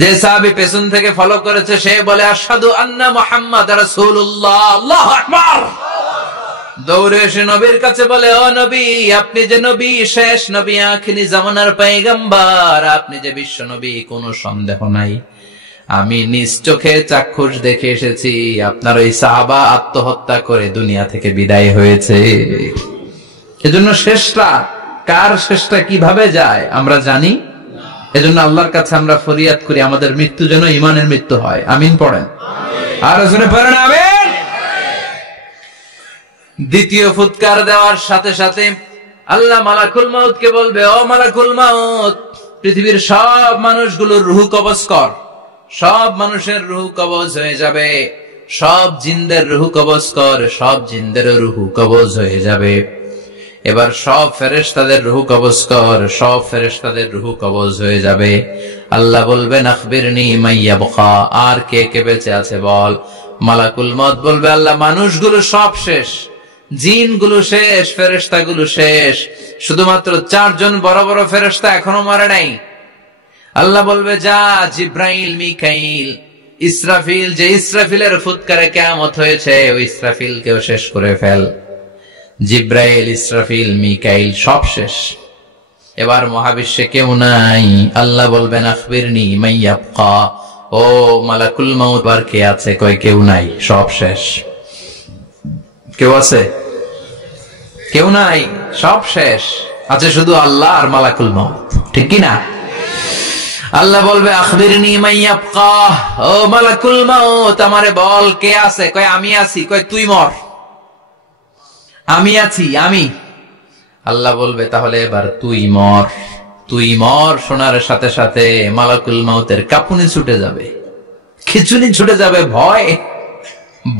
যে সাহাবী পেছন থেকে ফলো করেছে সে বলে, আশহাদু আন্না মুহাম্মাদ রাসূলুল্লাহ, আল্লাহু আকবার। দৌড়ে এসে নবীর কাছে বলে, ও নবী, আপনি যে নবী, শেষ নবী, আখিরি জামানার পয়গম্বর, আপনি যে বিশ্ব নবী, কোনো সন্দেহ নাই, আমি নিজ চোখে চাক্ষুষ দেখে এসেছি আপনার ওই সাহাবা আত্মহত্যা করে দুনিয়া থেকে বিদায় হয়েছে। এজন্য শেষটা কার, শেষটা কিভাবে যায় আমরা জানি। এজন্য আল্লাহর কাছে আমরা ফরিয়াদ করি আমাদের মৃত্যু যেন ঈমানের মৃত্যু হয়। আমিন পড়েন, আর জোরে পড়েন আমিন। দ্বিতীয় ফুৎকার দেওয়ার সাথে সাথে আল্লাহ মালাকুল মাউতকে বলবে, ও মালাকুল মাউত, পৃথিবীর সব মানুষগুলোর রূহ কবজ কর। সব মানুষের রূহ কবজ হয়ে যাবে। সব জিনদের রুহু কবজ কর, সব জিনদের রুহু কবজ হয়ে যাবে। এবার সব ফেরেশতাদের রুহু কবজ কর, সব ফেরেশতাদের রুহু কবজ হয়ে যাবে। আল্লাহ বলবেন আখবিরনি মাইয়াবকা, আর কে কে বেঁচে আছে বল। মালাকুল মউত বলবে আল্লাহ মানুষগুলো সব শেষ, জিনগুলো শেষ, ফেরেশতাগুলো শেষ, শুধুমাত্র 4 জন বড় বড় ফেরেশতা এখনো মরে নাই। আল্লাহ বলবে যা জিব্রাইল, মিকাইল, ইসরাফিল, যে ইসরাফিলের ফুৎকারে কিয়ামত হয়েছে ওই ইসরাফিলকেও শেষ করে ফেল। জিব্রাইল, ইসরাফিল, মিকাইল সব শেষ। এবার মহাবিশ্বে কেউ নাই। আল্লাহ বলবেন আখবিরনি মাইয়াবকা, ও মালাকুল মউত আর কে আছে? কয় কেউ নাই, সব শেষ। কেউ আছে? কেউ নাই, সব শেষ। আছে শুধু আল্লাহ আর মালাকুল মউত, ঠিক কি না? আল্লাহ বলবে আখবিরনি মাইয়াবকা, ও মালাকুল মউত আমারে বল কে আছে? কয় আমি আছি। কয় তুই মর। আমি আছি, আমি। আল্লাহ বলবে তাহলে এবার তুই মর। তুই মর শোনার সাথে সাথে মালাকুল মউতের কাঁপুনি ছুটে যাবে, খিচুনি ছুটে যাবে, ভয়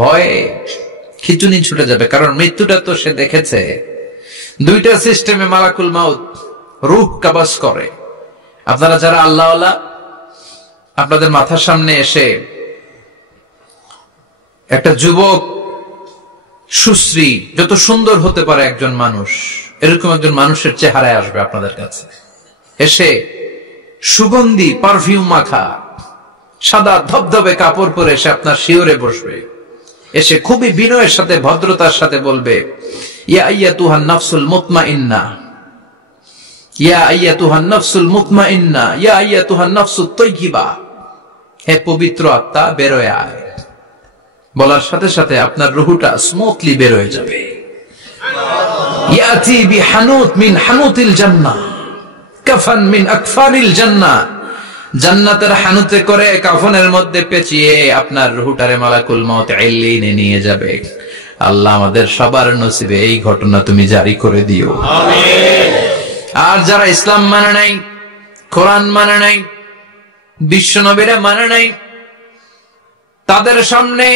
ভয়ে খিচুনি ছুটে যাবে। কারণ মৃত্যুটা তো সে দেখেছে। 2টা সিস্টেমে মালাকুল মউত রূহ কবজ করে। আপনারা যারা আল্লাহওয়ালা, আপনাদের মাথার সামনে এসে একটা যুবক, সুশ্রী, যত সুন্দর হতে পারে একজন মানুষ, এরকম একজন মানুষের চেহারায় আসবে আপনাদের কাছে। এসে সুগন্ধি পারফিউম মাখা সাদা ধবধবে কাপড় পরে এসে আপনার শিওরে বসবে। এসে খুবই বিনয়ের সাথে, ভদ্রতার সাথে বলবে ইয়া আইয়াতুহান নাফসুল মুতমাইন্না, ইয়া আইয়াতুহান নাফসুল মুতমাইন্না, ইয়া আইয়াতুহান নাফসুত তাইয়্যিবা, হে পবিত্র আত্মা বেরোয় আয়। বলার সাথে সাথে আপনার রুহুটা স্মুথলি বের হয়ে যাবে। ইয়াতি বিহানুত মিন হানুতিল জান্নাহ, কাফান মিন আকফানিল জান্নাহ, জান্নাতের হানুতে করে কাফনের মধ্যে পেঁচিয়ে আপনার রুহুটারে মালাকুল মউত ইল্লিনে নিয়ে যাবে। আল্লাহ আমাদের সবার নসিবে এই ঘটনা তুমি জারি করে দিও, আমিন। আর যারা ইসলাম মানে নাই, কোরআন মানে নাই, বিশ্বনবীরা মানে নাই, তাদের সামনে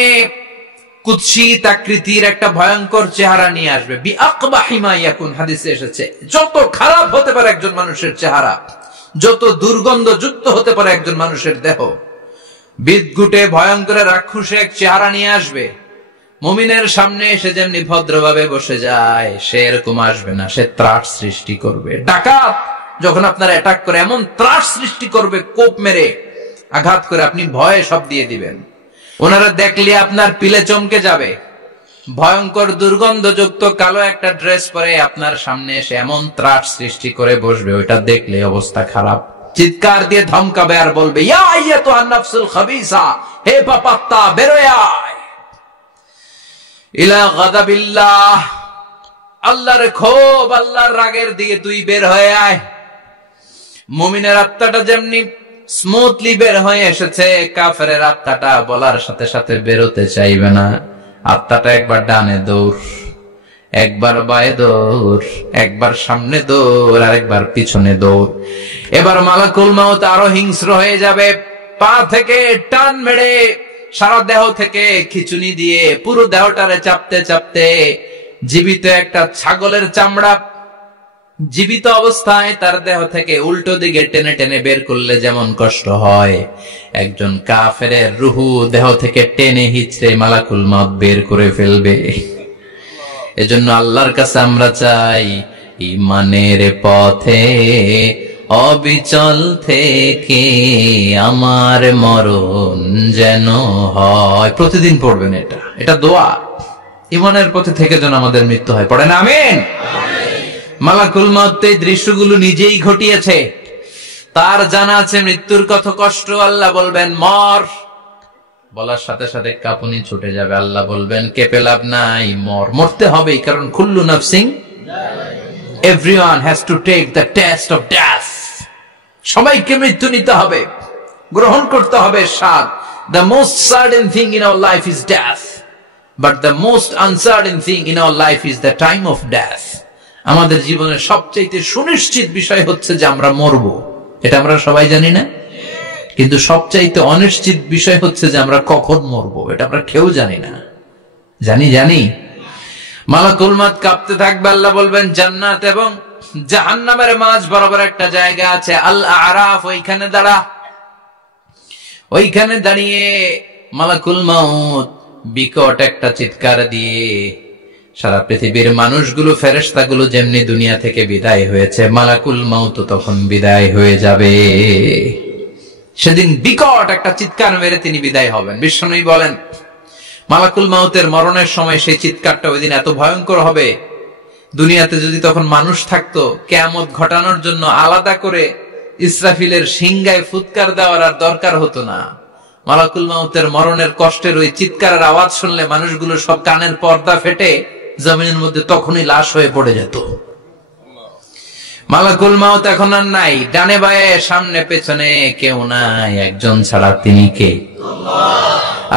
কুৎসিত আকৃতির একটা ভয়ঙ্কর চেহারা নিয়ে আসবে। বিআকবাহি মা ইয়াকুন, হাদিসে এসেছে যত খারাপ হতে পারে একজন মানুষের চেহারা, যত দুর্গন্ধযুক্ত হতে পারে একজন মানুষের দেহ, বিদঘুটে ভয়ঙ্কর রাক্ষসে এক চেহারা নিয়ে আসবে। মুমিনের সামনে এসে যেমনি ভদ্রভাবে বসে যায়, সে এরকম আসবে না। সে ত্রাস সৃষ্টি করবে। ডাকাত যখন আপনার অ্যাটাক করে এমন ত্রাস সৃষ্টি করবে, কোপ মেরে আঘাত করে আপনি ভয়ে সব দিয়ে দিবেন। ওনারা দেখলে আপনার পিলে চমকে যাবে। ভয়ঙ্কর দুর্গন্ধযুক্ত কালো একটা ড্রেস পরে আপনার সামনে এসে এমন ত্রাস সৃষ্টি করে বসবে, ওইটা দেখলে অবস্থা খারাপ। চিৎকার দিয়ে ধমকাবে আর বলবে ইয়া আইয়াতুহান নাফসুল খাবিসা, হে পাপাত্তা বেরোয় আয় ইলা গাদাবিল্লাহ, আল্লাহর ক্ষোভ, আল্লাহর রাগের দিকে তুই বের হয়ে আয়। মুমিনের আত্মাটা যেমনি স্মুথলি বের হয়ে এসেছে, কাফেরের আত্মাটা বলার সাথে সাথে বেরোতে চাইবে না। আত্মাটা একবার ডানে দৌড়, একবার বায়ে দৌড়, একবার সামনে দৌড়, আর একবার পিছনে দৌড়। এবার মালাকুল মউত আরো হিংস্র হয়ে যাবে। পা থেকে টান মেরে সারা দেহ থেকে খিচুনি দিয়ে পুরো দেহটারে চাপতে চাপতে জীবিত একটা ছাগলের চামড়া জীবিত অবস্থায় তার দেহ থেকে উল্টো দিকে টেনে টেনে বের করলে যেমন কষ্ট হয়, একজন কাফেরের রুহু দেহ থেকে টেনে হিচড়ে মালাকুল মউত বের করে ফেলবে। এজন্য আল্লাহর কাছে আমরা চাই ঈমানের পথে অবিচল থেকে আমার মরণ যেন হয়। প্রতিদিন পড়বেন এটা দোয়া। ঈমানের পথে থেকে যেন আমাদের মৃত্যু হয়। পড়েন আমিন। মালাকুল মউত এই দৃশ্যগুলো নিজেই ঘটিয়েছে, তার জানা আছে মৃত্যুর কত কষ্ট। আল্লাহ বলবেন মর, বলার সাথে সাথে কাঁপুনি ছুটে যাবে। আল্লাহ বলবেন কেঁপে লাভ নাই, মর, মরতে হবেই। কারণ কুল্লু নাফসিন, everyone has to take the test of death. সবাইকে মৃত্যু নিতে হবে, গ্রহণ করতে হবে স্বাদ। The most certain thing in our life is death, but the most uncertain thing in our life is the time of death. আমাদের জীবনের সবচেয়ে সুনিশ্চিত বিষয় হচ্ছে যে আমরা মরবো। এটা আমরা সবাই জানি না? কিন্তু সবচাইতে অনিশ্চিত বিষয় হচ্ছে যে আমরা কখন মরবো, এটা আমরা কেউ জানি না। জানি মালাকুল মউত কাঁপতে থাকবে, আল্লাহ বলবেন জান্নাত এবং জাহান্নামের মাঝ বরাবর একটা জায়গা আছে, আল আরাফ, ওইখানে দাঁড়া। ওইখানে দাঁড়িয়ে মালাকুল মউত বিকট একটা চিৎকার দিয়ে সারা পৃথিবীর মানুষগুলো, ফেরেশতাগুলো যেমনি দুনিয়া থেকে বিদায় হয়েছে, মালাকুল মউত তখন বিদায় হয়ে যাবে। সেদিন বিকট একটা চিৎকার মেরে তিনি বিদায় হবেন। বিশ্বনবী বলেন, মালাকুল মউতের মরণের সময় সেই চিৎকারটা ওই দিন এত ভয়ঙ্কর হবে, দুনিয়াতে যদি তখন মানুষ থাকতো, কিয়ামত ঘটানোর জন্য আলাদা করে ইসরাফিলের সিংগায় ফুৎকার দেওয়ার আর দরকার হতো না। মালাকুল মউতের মরণের কষ্টের ওই চিৎকারের আওয়াজ শুনলে মানুষগুলো সব কানের পর্দা ফেটে জমিনের মধ্যে তখনই লাশ হয়ে পড়ে যেত। মালাকুল মউত এখন আর নাই, ডানে বায়ে সামনে পেছনে কেউ নাই, একজন ছাড়া, তিনি কে?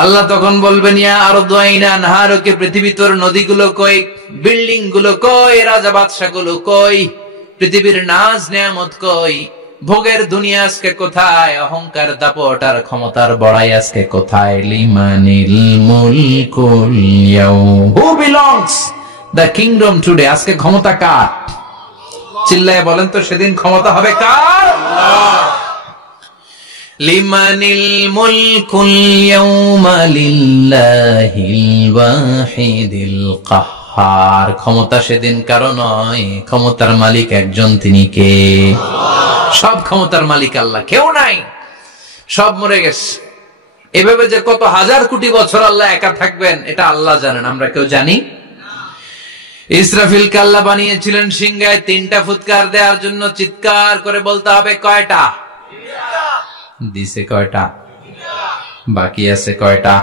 আল্লাহ তখন বলবেন, ইয়া আরদু আইনা নাহারুকে, পৃথিবী তোর নদীগুলো কই, বিল্ডিং গুলো কই, রাজা বাদশা গুলো কই, পৃথিবীর নাজ নেয়ামত কই, ভোগের দুনিয়া আজকে কোথায়, অহংকার দাপট আর ক্ষমতার বড়াই আজকে কোথায়? লিমানিল মুলকুল ইয়াউম, who belongs the kingdom today, আজকে ক্ষমতা কার? চিল্লায় বলেন তো, সেদিন ক্ষমতা হবে কার? লিমানিল মুলকুল ইয়াউমা লিল্লাহিল ওয়াহিদিল কাহ্হার, ক্ষমতা সেদিন কারো নয়, ক্ষমতার মালিক একজন, তিনি কে? সব ক্ষমতার মালিক আল্লাহ, কেউ নাই, সব মরে গেছে। এভাবে যে কত হাজার কোটি বছর আল্লাহ একা থাকবেন এটা আল্লাহ জানেন, আমরা কেউ জানি? ইসরাফিলকে আল্লাহ বানিয়েছিলেন সিংহায় 3টা ফুৎকার দেওয়ার জন্য, চিৎকার করে বলতে হবে কয়টা? দিছে কয়টা? বাকি আছে কয়টা?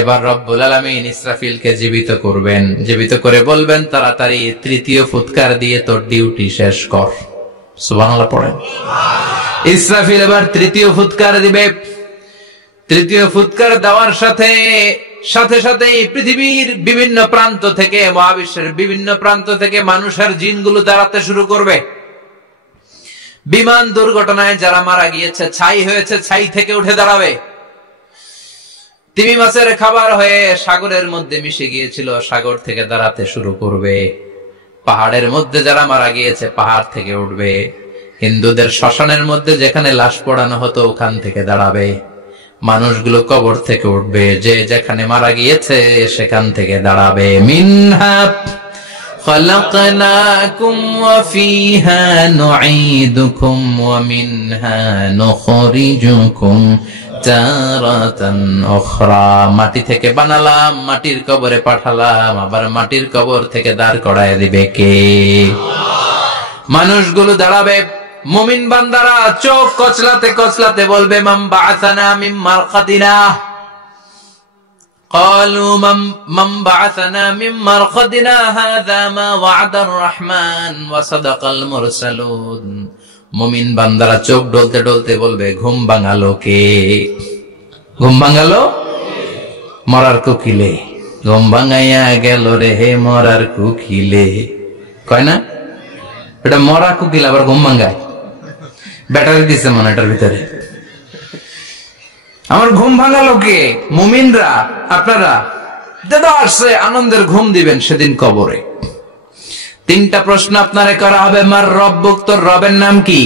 এবার রব্বুল আলামিন ইসরাফিলকে জীবিত করবেন, জীবিত করে বলবেন, তাড়াতাড়ি 3য় ফুৎকার দিয়ে তোর ডিউটি শেষ কর। সুবহানাল্লাহ পড়েন। ইসরাফিল এবার 3য় ফুৎকার দিবে। 3য় ফুৎকার দেওয়ার সাথে সাথে পৃথিবীর বিভিন্ন প্রান্ত থেকে, মহাবিশ্বের বিভিন্ন প্রান্ত থেকে মানুষ আর জিনগুলো দাঁড়াতে শুরু করবে। বিমান দুর্ঘটনায় যারা মারা গিয়েছে, ছাই হয়েছে, ছাই থেকে উঠে দাঁড়াবে। তিমি মাছের খাবার হয়ে সাগরের মধ্যে মিশে গিয়েছিল, সাগর থেকে দাঁড়াতে শুরু করবে। পাহাড়ের মধ্যে যারা মারা গিয়েছে, পাহাড় থেকে উঠবে। হিন্দুদের শ্মশানের মধ্যে যেখানে লাশ পোড়ানো হতো, ওখান থেকে দাঁড়াবে। মানুষগুলো কবর থেকে উঠবে, যে যেখানে মারা গিয়েছে সেখান থেকে দাঁড়াবে। মিনহা খালাকনাকুম ওয়া ফিহা নুঈদুকুম ওয়া মিনহা নুখরিজুকুম তারাতান উখরা, মাটি থেকে বানালাম, মাটির কবরে পাঠালাম, আবার মাটির কবর থেকে দাঁড় করায় দিবে কে? মানুষগুলো দাঁড়াবে। মুমিন বান্দারা চোখ কচলাতে কচলাতে বলবে, মান বাআসানা মিন মারকাদিনা, ক্বালু মান বাআসানা মিন মারকাদিনা, হাযা মা ওয়া'দার রহমান ওয়া সাদাকাল মুরসালুন। মুমিন বান্দারা চোখ ডলতে ডলতে বলবে, ঘুম ভাঙালো কে? ঘুম ভাঙালো মরার কোকিলে, ঘুম ভাঙাইয়া গেল রে হে মরার কোকিলে। কয় না এটা মরা কোকিল আবার ঘুম ভাঙায়? ব্যাটারি দিচ্ছে মনে এটার ভিতরে। আমার ঘুম ভাঙালো কে? মুমিনরা, আপনারা দাদা আসছে, আনন্দের ঘুম দিবেন সেদিন কবরে। 3টা প্রশ্ন আপনারে করা হবে। মার রব্বুক, তোর রবের নাম কি?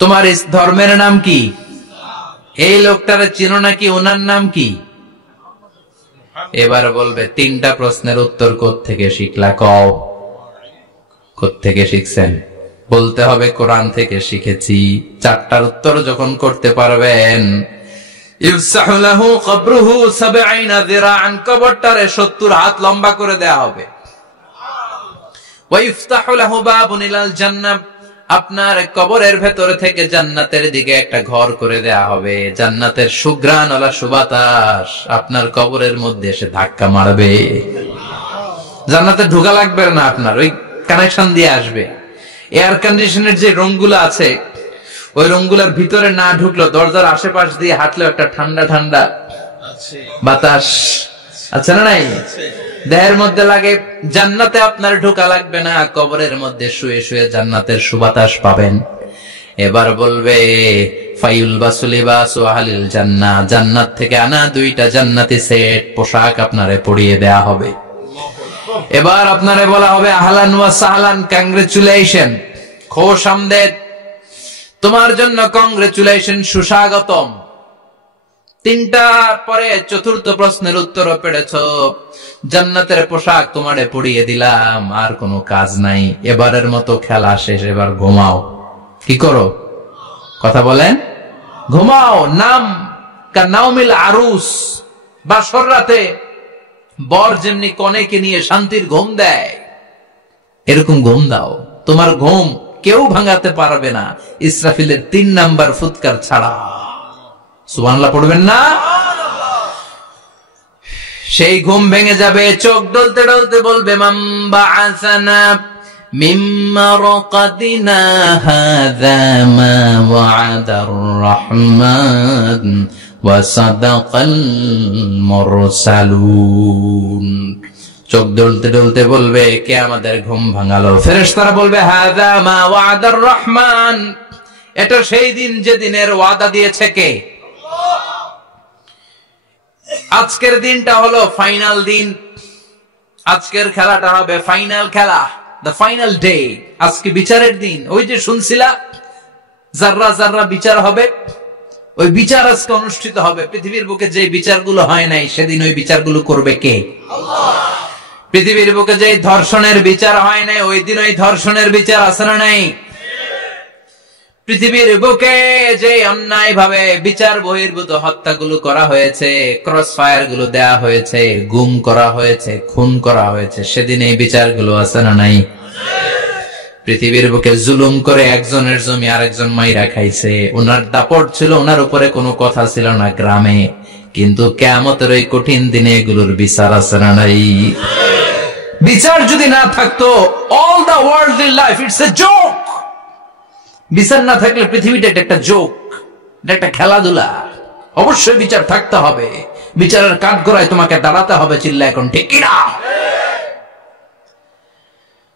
তোমার ধর্মের নাম কি? এই লোকটারে চিনো নাকি? ওনার নাম কি? এবার বলবে 3টা প্রশ্নের উত্তর কোত্থেকে শিখলা? কও কোত্থেকে শিখছেন? বলতে হবে কোরআন থেকে শিখেছি। 4টার উত্তর যখন করতে পারবেন, ইফসাহু লাহু কবরুহু 70 যিরাআন, কবরটারে 70 হাত লম্বা করে দেয়া হবে। ওয়া ইফতাহু লাহু বাবুন ইলাল জান্নাহ, আপনার কবরের ভেতর থেকে জান্নাতের দিকে একটা ঘর করে দেয়া হবে। জান্নাতের সুঘ্রাণওয়ালা সুবাতাস আপনার কবরের মধ্যে এসে ধাক্কা মারবে। জান্নাতে ঢোকা লাগবে না, আপনার ওই কানেকশন দিয়ে আসবে। এয়ার কন্ডিশনের যে রুমগুলো আছে, ওই রুমগুলোর ভিতরে না ঢুকলো, দরজার আশেপাশ দিয়ে হাঁটলেও একটা ঠান্ডা ঠান্ডা বাতাস আছে না নাই? দেহের মধ্যে লাগে। জান্নাতে আপনার ঢোকা লাগবে না, কবরের মধ্যে শুয়ে শুয়ে জান্নাতের সুবাতাস পাবেন। এবার বলবে ফায়ুলবাসু লিবাসু আহলিল জান্নাহ, জান্নাত থেকে আনা 2টা জান্নাতি সেট পোশাক আপনারে পরিয়ে দেয়া হবে। এবার আপনারে বলা হবে আহলান ওয়া সাহলান, কংগ্রেচুলেশন, খোশ আমদেদ, তোমার জন্য কংগ্রেচুলেশন, সুস্বাগতম। 3টার পরে 4র্থ প্রশ্নের উত্তর পেড়েছো, জান্নাতের পোশাক তোমারে পরিয়ে দিলাম, আর কোনো কাজ নাই, এবারের মতো খেলা শেষ, এবার ঘুমাও। কি করো? কথা বলেন, ঘুমাও। নাম কানাউমিল আরুস, বাসর রাতে বর যেমনি কনেকে নিয়ে শান্তির ঘুম দেয়, এরকম ঘুম দাও। তোমার ঘুম কেউ ভাঙাতে পারবে না ইসরাফিলের 3 নাম্বার ফুৎকার ছাড়া। সুবহানাল্লাহ পড়বেন না? সেই ঘুম ভেঙে যাবে, চোখ ডলতে ডলতে বলবে মান বাআসানা মিন মারকাদিনা হাযা মা ওয়া'দার রাহমান ওয়া সাদাকাল মুরসালুন। চোখ ডলতে ডলতে বলবে কে আমাদের ঘুম ভাঙালো? ফেরেশতারা বলবে হাযা মা ওয়া'দার রহমান, এটা সেই দিন যেদিনের ওয়াদা দিয়েছে কে? আজকের দিনটা হলো ফাইনাল দিন, আজকের খেলাটা হবে ফাইনাল খেলা, দ্য ফাইনাল ডে। আজকে বিচারের দিন। ওই যে শুনছিলা জাররা জাররা বিচার হবে, ওই বিচার আজকে অনুষ্ঠিত হবে। পৃথিবীর বুকে যে বিচারগুলো হয় নাই সেদিন ওই বিচারগুলো করবে কে? আল্লাহ। পৃথিবীর বুকে যে ধর্ষণের বিচার হয় নাই ওই দিন ওই ধর্ষণের বিচার আছে না নাই? পৃথিবীর বুকে যে অন্যায় ভাবে বিচার বহির্ভূত হত্যাগুলো করা হয়েছে, ক্রস ফায়ার গুলো দেয়া হয়েছে, গুম করা হয়েছে, খুন করা হয়েছে, সেদিন এই বিচারগুলো আছে না নাই? পৃথিবীর বুকে জুলুম করে একজনের জমি আরেকজন মাইরা খাইছে, ওনার দাপট ছিল, ওনার উপরে কোনো কথা ছিল না গ্রামে, কিন্তু কিয়ামতের ওই কঠিন দিনে এগুলোর বিচার আছে না নাই? বিচার যদি না থাকতো, all the worldly life it's a joke. বিচার না থাকলে পৃথিবীটা একটা জোক, এটা একটা খেলাধুলা। অবশ্যই বিচার থাকতে হবে, বিচারের কাঠগড়ায় তোমাকে দাঁড়াতে হবে। চিল্লা এখন ঠিক কিনা?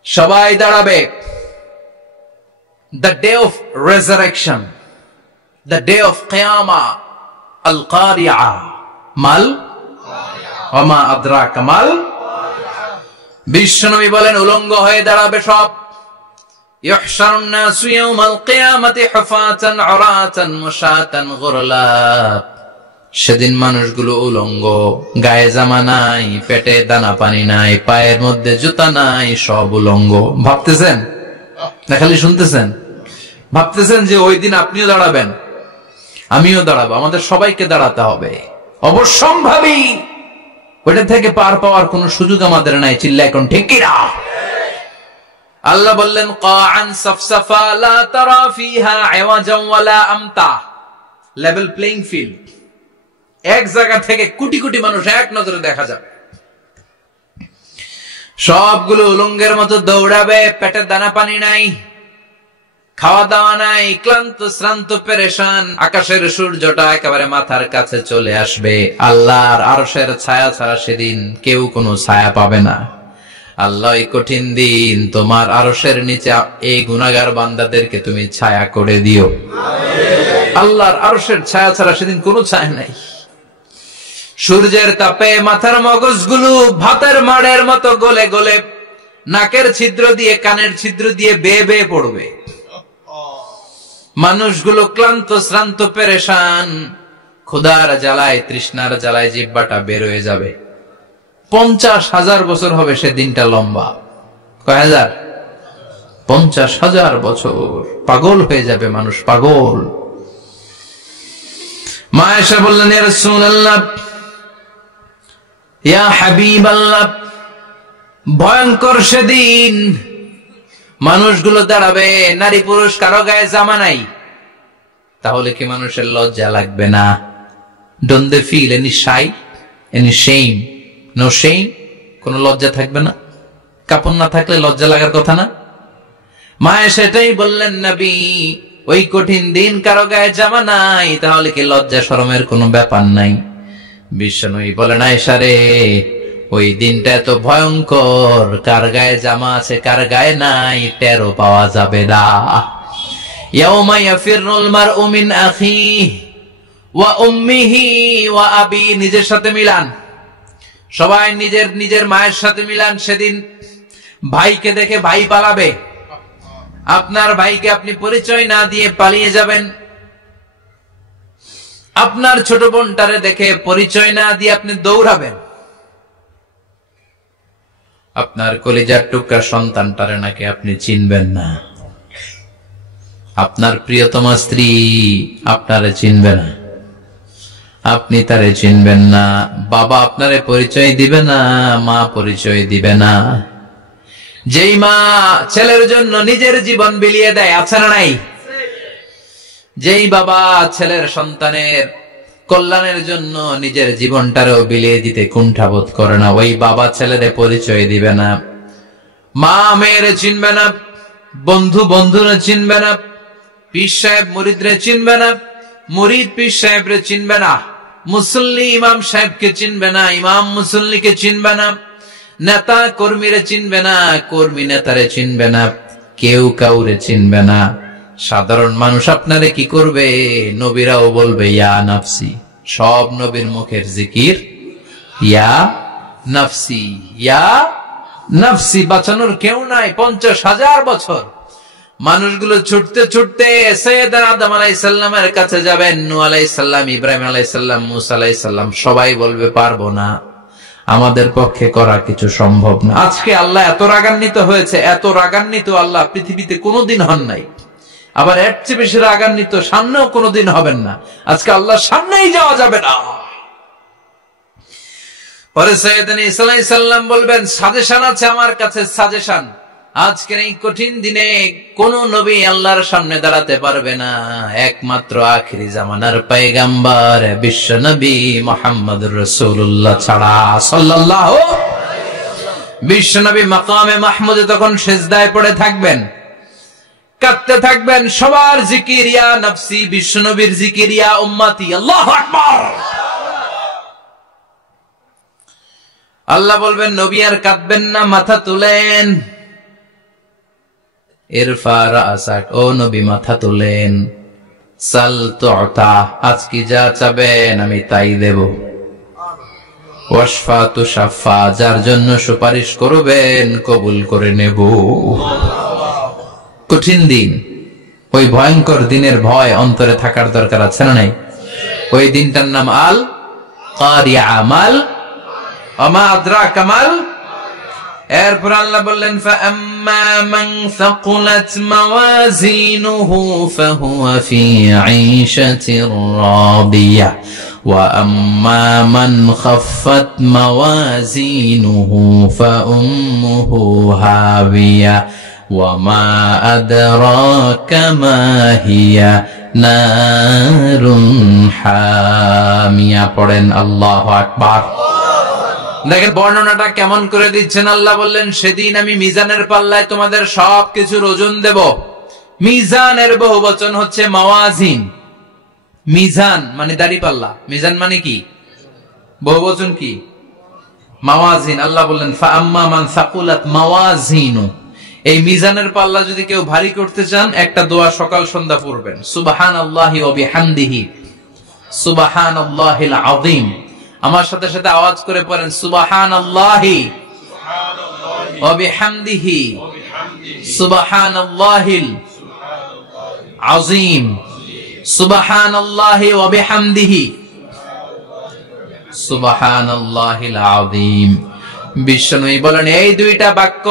সবাই দাঁড়াবে। The day of resurrection, the day of qiyamah, al-qari'ah, mal wa ma adraka mal। বিশ্বনবী বলেন উলঙ্গ হয়ে দাঁড়াবে সব। ইহশারুন নাসু ইয়াওমাল কিয়ামাতি হুফাতান উরাতান মুশাতান গুরলা। সেদিন মানুষগুলো উলঙ্গ, গায়ে জামা নাই, পেটে দানা পানি নাই, পায়ের মধ্যে জুতা নাই, সব উলঙ্গ। ভাবতেছেন না খালি শুনতেছেন? ভাবতেছেন যে ওই দিন আপনিও দাঁড়াবেন, আমিও দাঁড়াবো, আমাদের সবাইকে দাঁড়াতে হবে। অবশ্যম্ভাবী, ওইটা থেকে পার পাওয়ার কোন সুযোগ আমাদের নাই। চিল্লা এখন ঠিক কিনা? আল্লাহ বললেন কাআন সাফসাফা লা তারা ফিহা আওয়াজান ওয়ালা আমতা, লেভেল প্লেইং ফিল্ড। এক জায়গা থেকে কোটি কোটি মানুষ এক নজরে দেখা যাবে। সবগুলো উলঙ্গের মতো দৌড়াবে, পেটে দানা পানি নাই, খাওয়া দাওয়া নাই, ক্লান্ত শ্রান্ত পেরেশান। আকাশের সূর্যটা একেবারে মাথার কাছে চলে আসবে। আল্লাহর আরশের ছায়া ছাড়া সেদিন কেউ কোনো ছায়া পাবে না। আল্লাহ এই কঠিন দিন তোমার আরশের নিচে এই গুনাহগার বান্দাদেরকে তুমি ছায়া করে দিও। আল্লাহর আরশের ছায়া ছাড়া সেদিন কোনো ছায়া নাই। সূর্যের তাপে মাথার মগজগুলো ভাতের মাড়ের মতো গলে গলে নাকের ছিদ্র দিয়ে কানের ছিদ্র দিয়ে বেয়ে বেয়ে পড়বে। মানুষগুলো ক্লান্ত শ্রান্ত পেরেশান, ক্ষুধার জ্বালায় তৃষ্ণার জ্বালায় জিহ্বাটা বের হয়ে যাবে। 50,000 বছর হবে সে দিনটা লম্বা। কয় হাজার? 50,000 বছর। পাগল হয়ে যাবে মানুষ, পাগল। মা আয়েশা বললেন ইয়া রাসূলুল্লাহ, ইয়া হাবিবাল্লাহ, ভয়ঙ্কর সেদিন মানুষগুলো দাঁড়াবে, নারী পুরুষ কারো গায়ে জামা নাই। তাহলে কি মানুষের লজ্জা লাগবে না? Don't they feel any shy, any shame? No shame. কোন লজ্জা থাকবে না? কাপড় না থাকলে লজ্জা লাগার কথা না? মায়ে সেটাই বললেন নবী, ওই কঠিন দিন কারো গায়ে জামা নাই, তাহলে কি লজ্জা শরমের কোনো ব্যাপার নাই? বিশ্বনবী বলেন আয়েশা রে, ওই দিনটা এত ভয়ঙ্কর, কার গায়ে জামা আছে কার গায়ে নাই টেরও পাওয়া যাবে না। ইয়াউমা ইয়াফিরুল মারউ মিন আখিহি ওয়া উম্মিহি ওয়া আবি, নিজের সাথে মিলান, সবাই নিজের নিজের মায়ের সাথে মিলান। সেদিন ভাইকে দেখে ভাই পালাবে, আপনার ভাইকে আপনি পরিচয় না দিয়ে পালিয়ে যাবেন। আপনার ছোট বোনটারে দেখে পরিচয় না দিয়ে আপনি দৌড়াবেন। আপনার কলিজার টুকরা সন্তানটারে নাকি আপনি চিনবেন না। আপনার প্রিয়তমা স্ত্রী আপনারে চিনবে না, আপনি তারে চিনবেন না। বাবা আপনারে পরিচয় দিবে না, মা পরিচয় দিবে না। যেই মা ছেলের জন্য নিজের জীবন বিলিয়ে দেয়, আছে না নাই? যেই বাবা ছেলের সন্তানের কল্যাণের জন্য নিজের জীবনটারও বিলিয়ে দিতে কুণ্ঠাবোধ করে না, ওই বাবা ছেলেরে পরিচয় দিবে না। মা মেয়েরে চিনবে না, বন্ধু বন্ধুরে চিনবে না, পীর সাহেব মুরিদরে চিনবে না, মুরিদ পীর সাহেবরে চিনবে না, মুসল্লি ইমাম সাহেবকে চিনবে না, ইমাম মুসল্লিকে চিনবে না, নেতা কর্মীরে চিনবে না, কর্মী নেতারে চিনবে না, কেউ কাউরে চিনবে না। সাধারণ মানুষ আপনারে কি করবে? নবীরাও বলবে ইয়া নাফসি, সব নবীর মুখের জিকির ইয়া নাফসি, ইয়া নাফসি। বাঁচানোর কেউ নাই। 50,000 বছর মানুষগুলো ছুটতে ছুটতে সৈয়দনা আদম আলাইহিস সালামের কাছে যাবেন, নূহ আলাইহিস সালাম, ইব্রাহিম আলাইহিস সালাম, মূসা আলাইহিস সালাম, সবাই বলবে পারবো না, আমাদের পক্ষে করা কিছু সম্ভব না। আজকে আল্লাহ এত রাগান্বিত হয়েছে, এত রাগান্বিত আল্লাহ পৃথিবীতে কোনোদিন হন নাই। আবার এর চেয়ে বেশি রাগান্বিত সামনেও কোনোদিন হবেন না। আজকে আল্লাহর সামনেই যাওয়া যাবে না। পরে সাইয়েদনা ঈসা আলাইহিস সালাম বলবেন, সাজেশন আছে আমার কাছে, সাজেশন। আজকের এই কঠিন দিনে কোন নবী আল্লাহর সামনে দাঁড়াতে পারবে না, একমাত্র আখিরি জামানার পয়গম্বর বিশ্ব নবী মুহাম্মদুর রাসূলুল্লাহ ছাড়া সাল্লাল্লাহু আলাইহি ওয়াসাল্লাম। বিশ্ব নবী মাকামে মাহমুদে তখন সিজদায় পড়ে থাকবেন, কাঁদতে থাকবেন। সবার জিকির ইয়া নফসি, বিশ্ব নবীর জিকির ইয়া উম্মতি। আল্লাহু আকবার। আল্লাহ বলবেন নবী আর কাঁদবেন না, মাথা তুলেন। ইরফা রাসাক, ও নবী মাথা তুলেন। সাল তুতা, আজকে যা চাবেন আমি তাই দেব। ওয়াশফা তুশাফা, যার জন্য সুপারিশ করবেন কবুল করে নেব। কঠিন দিন, ওই ভয়ঙ্কর দিনের ভয় অন্তরে থাকার দরকার আছে না নাই? ওই দিনটার নাম আল কারিয়া, মাল আমা আদরাকা মাল। এরপর আল্লাহ বললেন ফাআম্মা মান সাকুলাত মাওয়াজিনুহু ফাহুয়া ফি আইশাতির রাদিয়া ওয়া আম্মা মান খাফফাত মাওয়াজিনুহু ফাউম্মুহু হাবিয়া ওয়া মা আদরাকা মা হিয়া নারুন হামিয়া। পড়েন আল্লাহু আকবার। দেখেন বর্ণনাটা কেমন করে দিচ্ছেন। আল্লাহ বললেন সেদিন আমি মিজানের পাল্লায় তোমাদের সবকিছুর ওজন দেব। মিজানের বহুবচন হচ্ছে মাওয়াজিন। মিজান মানে দাড়ি পাল্লা, মিজান মানে কি? বহুবচন কি? মাওয়াজিন। আল্লাহ বললেন ফাআম্মা মান সাকুলাত মাওয়াজিনু, এই মিজানের পাল্লা যদি কেউ ভারী করতে চান একটা দোয়া সকাল সন্ধ্যা পড়বেন, সুবহানাল্লাহি ওয়া বিহামদিহি সুবহানাল্লাহিল আযীম। আমার সাথে সাথে আওয়াজ করে পড়েন সুবহানাল্লাহি ওয়া বিহামদিহি সুবহানাল্লাহিল আযীম সুবহানাল্লাহি ওয়া বিহামদিহি সুবহানাল্লাহিল আযীম। বিশ্বনবী বলেন এই দুইটা বাক্য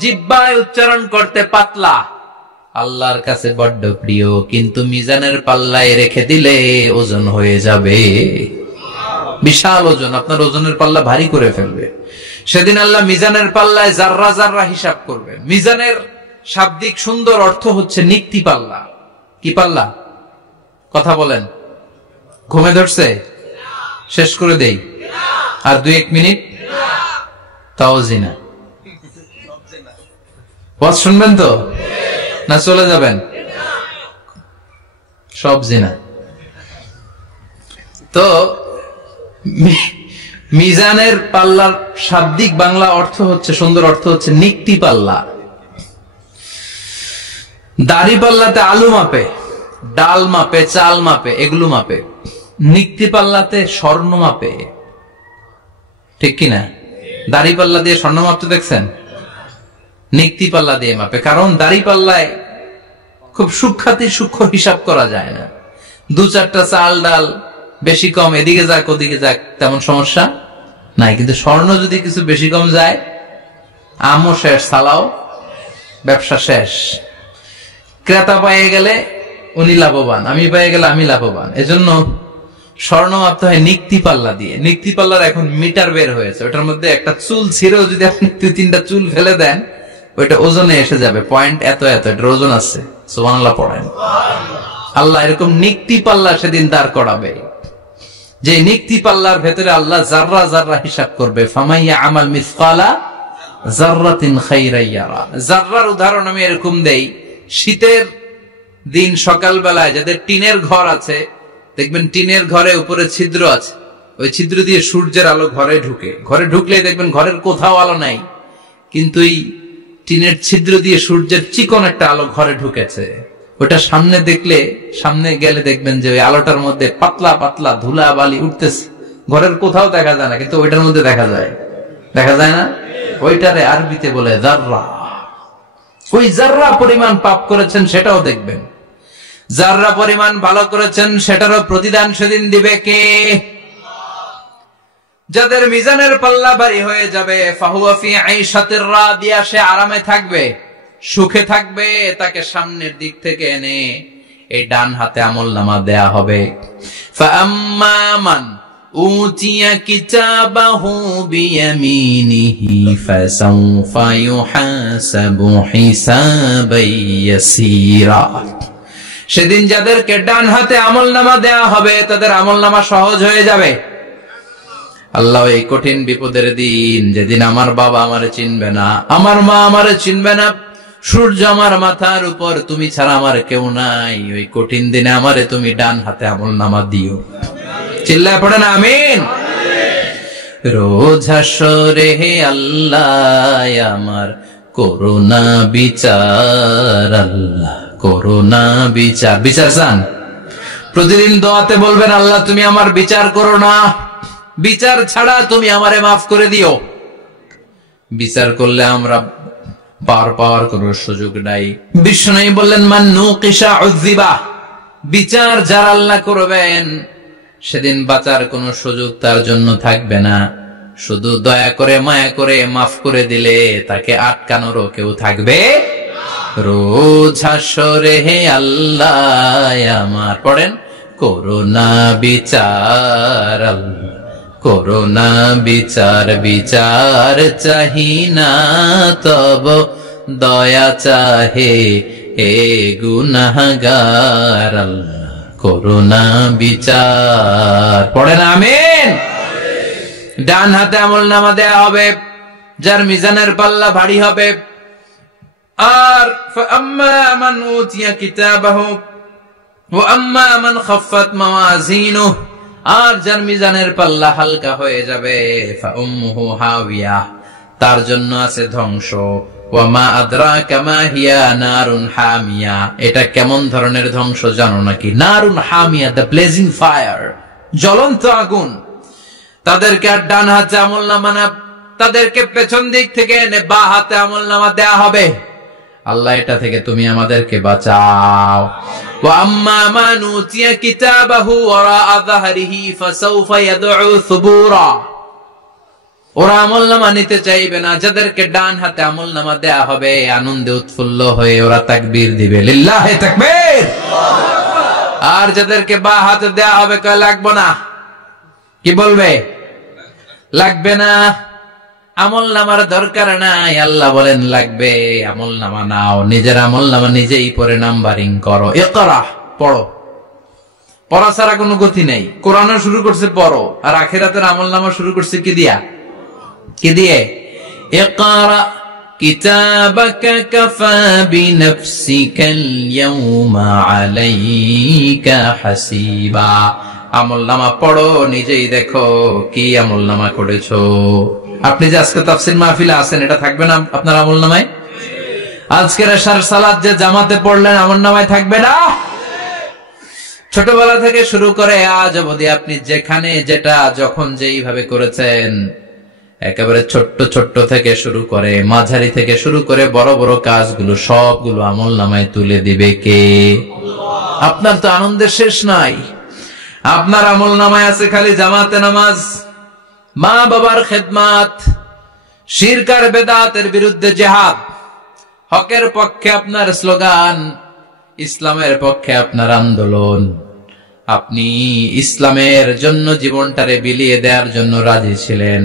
জিহ্বায় উচ্চারণ করতে পাতলা, আল্লাহর কাছে বড্ড প্রিয়, কিন্তু মিজানের পাল্লায় রেখে দিলে ওজন হয়ে যাবে, বিশাল ওজন, আপনার ওজনের পাল্লা ভারী করে ফেলবে। সেদিন আল্লাহ মিজানের পাল্লায় জাররা জাররা হিসাব করবে। মিজানের শাব্দিক সুন্দর অর্থ হচ্ছে নিক্তি পাল্লা। কি পাল্লা? কথা বলেন, ঘুমে ধরছে? শেষ করে দেই আর 2-1 মিনিট। তাও জিনা। ওয়াজ শুনবেন তো না চলে যাবেন? সব জিনা। তো মিজানের পাল্লার শাব্দিক বাংলা অর্থ হচ্ছে, সুন্দর অর্থ হচ্ছে নিক্তি পাল্লা। দাড়ি পাল্লাতে আলু মাপে, ডাল মাপে, চাল মাপে, এগুলো মাপে। নিক্তি পাল্লাতে স্বর্ণ মাপে, ঠিক কিনা? দাড়ি পাল্লা দিয়ে স্বর্ণ মাপতে দেখছেন? নিক্তি পাল্লা দিয়ে মাপে, কারণ দাড়ি পাল্লায় খুব সূক্ষ্ম হিসাব করা যায় না। 2-4টা চাল ডাল বেশি কম এদিকে যাক ওদিকে যাক তেমন সমস্যা নাই, কিন্তু স্বর্ণ যদি কিছু বেশি কম যায়, আমও শেষ, সালাও ব্যবসা শেষ। ক্রেতা পেয়ে গেলে উনি লাভবান, আমি পেয়ে গেলে আমি লাভবান। এজন্য স্বর্ণ মাপতে হয় নিক্তি পাল্লা দিয়ে। নিক্তি পাল্লার এখন মিটার বের হয়েছে, ওটার মধ্যে একটা চুল ছিঁড়েও যদি আপনি 2-3টা চুল ফেলে দেন, ওইটা ওজনে এসে যাবে, পয়েন্ট এত এত, এটার ওজন আছে। সুবহানাল্লাহ পড়েন। আল্লাহ এরকম নিক্তি পাল্লা সেদিন দাঁড় করাবে, যে নিক্তি পাল্লার ভেতরে আল্লাহ জাররা জাররা হিসাব করবে। ফামাইয়া আমাল মিসকালা জাররাতিন খাইরান ইয়ারা। জাররার উদাহরণ আমি এরকম দেই, শীতের দিন সকালবেলায় যাদের টিনের ঘর আছে, দেখবেন টিনের ঘরে উপরে ছিদ্র আছে, ওই ছিদ্র দিয়ে সূর্যের আলো ঘরে ঢুকে। ঘরে ঢুকলেই দেখবেন ঘরের কোথাও আলো নাই, কিন্তু এই টিনের ছিদ্র দিয়ে সূর্যের চিকন একটা আলো ঘরে ঢুকেছে। ওটা সামনে দেখলে, সামনে গেলে দেখবেন যে ওই আলোটার মধ্যে পাতলা পাতলা ধুলা বালি উঠতেছে, ঘরের কোথাও দেখা যায় না, কিন্তু ওইটার মধ্যে দেখা যায়। দেখা যায় না? ওইটারে আরবিতে বলে জাররা। ওই জাররা পরিমাণ পাপ করেছেন সেটাও দেখবেন, জাররা পরিমাণ ভালো করেছেন সেটারও প্রতিদান সেদিন দিবে কে? যাদের মিজানের পাল্লা ভারী হয়ে যাবে, ফাহুয়া ফি আইশাতির রাদিয়া, সে আরামে থাকবে, সুখে থাকবে। তাকে সামনের দিক থেকে এনে এই ডান হাতে আমলনামা দেয়া হবে। ফাআম্মা মান উতিয়া কিতাবাহু বিয়ামিনিহি ফাসাউফা ইউহাসাবু হিসাবান ইয়াসীরা। সেদিন যাদেরকে ডান হাতে আমলনামা দেয়া হবে, তাদের আমলনামা সহজ হয়ে যাবে। আল্লাহ এই কঠিন বিপদের দিন, যেদিন আমার বাবা আমারে চিনবে না, আমার মা আমারে চিনবে না, সূর্য আমার মাথার উপর, তুমি ছাড়া আমার কেউ নাই, ওই কঠিন দিনে আমারে তুমি ডান হাতে আমলনামা দিও। চিল্লায় পড়েন আমিন। রোজ হাসরে হে আল্লাহ আমার করোনা বিচার, আল্লাহ করোনা বিচার। বিচার চান? প্রতিদিন দোয়াতে বলবেন, আল্লাহ তুমি আমার বিচার করো না, বিচার ছাড়া তুমি আমারে মাফ করে দিও। বিচার করলে আমরা পার পাওয়ার কোন সুযোগ নাই। বিষ্ণু বললেন, মান নুকিশা উযিবা, বিচার যারা আল্লাহ করবেন সেদিন বাঁচার কোন সুযোগ তার জন্য থাকবে না। শুধু দয়া করে মায়া করে মাফ করে দিলে তাকে আটকানোরও কেউ থাকবে। রোজ হাসরে হে আল্লাহ আমার, পড়েন, করোনা বিচার, আল্লাহ করোনা বিচার, বিচার চাহি না তব দয়া চাহে হে গুনাহগার, আল্লাহ করোনা বিচার। পড়েন আমিন। ডান হাতে আমলনামা দেয়া হবে যার মিজানের পাল্লা ভারী হবে। আর ফাআম্মা মান উতিয়া কিতাবাহু ওয়া আম্মা মান খাফফাত মাওয়াজিনুহু, আর যার মিজানের পাল্লা হালকা হয়ে যাবে, ফাউম্মুহু হাওিয়া, তার জন্য আছে ধ্বংস। ওয়া মা আদরাকা মা হিয়া নারুন হামিয়া, এটা কেমন ধরনের ধ্বংস জানো নাকি? নারুন হামিয়া, দ্য ব্লেজিং ফায়ার, জ্বলন্ত আগুন। তাদেরকে আর ডান হাতে আমলনামা না, তাদেরকে পেছন দিক থেকে এনে বা হাতে আমলনামা দেয়া হবে। আল্লাহ এটা থেকে তুমি আমাদেরকে বাঁচাও। ওয়া আম্মা মান উতিয়া কিতাবাহু ওয়ারাআ যাহরিহি ফাসাউফা ইয়াদউ সুবুরা, ওরা আমলনামা নিতে চাইবে না। যাদেরকে ডান হাতে আমলনামা দেয়া হবে, আনন্দে উৎফুল্ল হয়ে ওরা তাকবীর দিবে, লিল্লাহি তাকবীর। আর যাদেরকে বা হাতে দেয়া হবে, কয় লাগবে না, কি বলবে? লাগবে না, আমলনামার দরকার নাই। আল্লাহ বলেন লাগবে, আমলনামা নাও, নিজের আমলনামা নিজেই পড়ে নাম্বারিং করো। ইকরা, পড়ো, পড়া ছাড়া কোনো গতি নেই। কোরআনও শুরু করছে পড়ো, আর আখিরাতের আমলনামা শুরু করছে কি দিয়া? কি দিয়ে? ইকরা কিতাবাকা কাফা বিনাফসিকাল ইয়াউমা আলাইকা হাসিবা। আমলনামা পড়ো, নিজেই দেখো কি আমলনামা করেছো। আপনি যে আজকে তাফসীর মাহফিলে আছেন, এটা থাকবে না আপনার আমলনামায়? আজকের এশার সালাত যে জামাতে পড়লেন আমলনামায় থাকবে না? ছোটবেলা থেকে শুরু করে আজ অবধি আপনি যেখানে যেটা যখন যেইভাবে করেছেন, একেবারে ছোট্ট ছোট্ট থেকে শুরু করে মাঝারি থেকে শুরু করে বড় বড় কাজগুলো সবগুলো আমলনামায় তুলে দিবে কে? আপনার তো আনন্দের শেষ নাই। আপনার আমলনামায় আছে খালি জামাতে নামাজ, মা বাবার খেদমাত, শিরক আর বেদাতের বিরুদ্ধে জিহাদ, হকের পক্ষে আপনার স্লোগান, ইসলামের পক্ষে আপনার আন্দোলন। আপনি ইসলামের জন্য জীবনটারে বিলিয়ে দেওয়ার জন্য রাজি ছিলেন।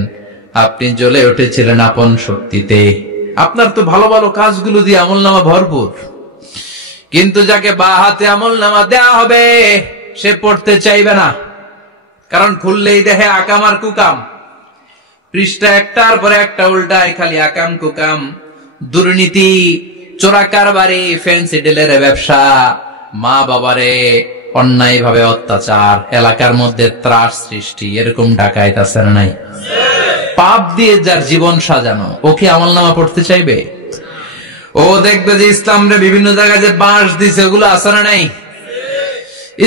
আপনি জ্বলে উঠেছিলেন আপন শক্তিতে। আপনার তো ভালো ভালো কাজগুলো দিয়ে আমলনামা ভরপুর। কিন্তু যাকে বাঁ হাতে আমলনামা দেয়া হবে সে পড়তে চাইবে না, কারণ খুললেই দেখে আকাম আর কুকাম। পৃষ্ঠা একটার পরে একটা উল্টায় খালি আকাম কুকাম, দুর্নীতি, চোরা কারবারি, ফ্যান্সি ডিলের ব্যবসা, মা বাবারে অন্যায় ভাবে অত্যাচার, এলাকার মধ্যে ত্রাস সৃষ্টি, এরকম ডাকাইত আছে না নাই? পাপ দিয়ে যার জীবন সাজানো, ও কি আমলনামা পড়তে চাইবে? ও দেখবে যে ইসলামরে বিভিন্ন জায়গায় যে বাঁশ দিছে ওগুলো আছে না নাই?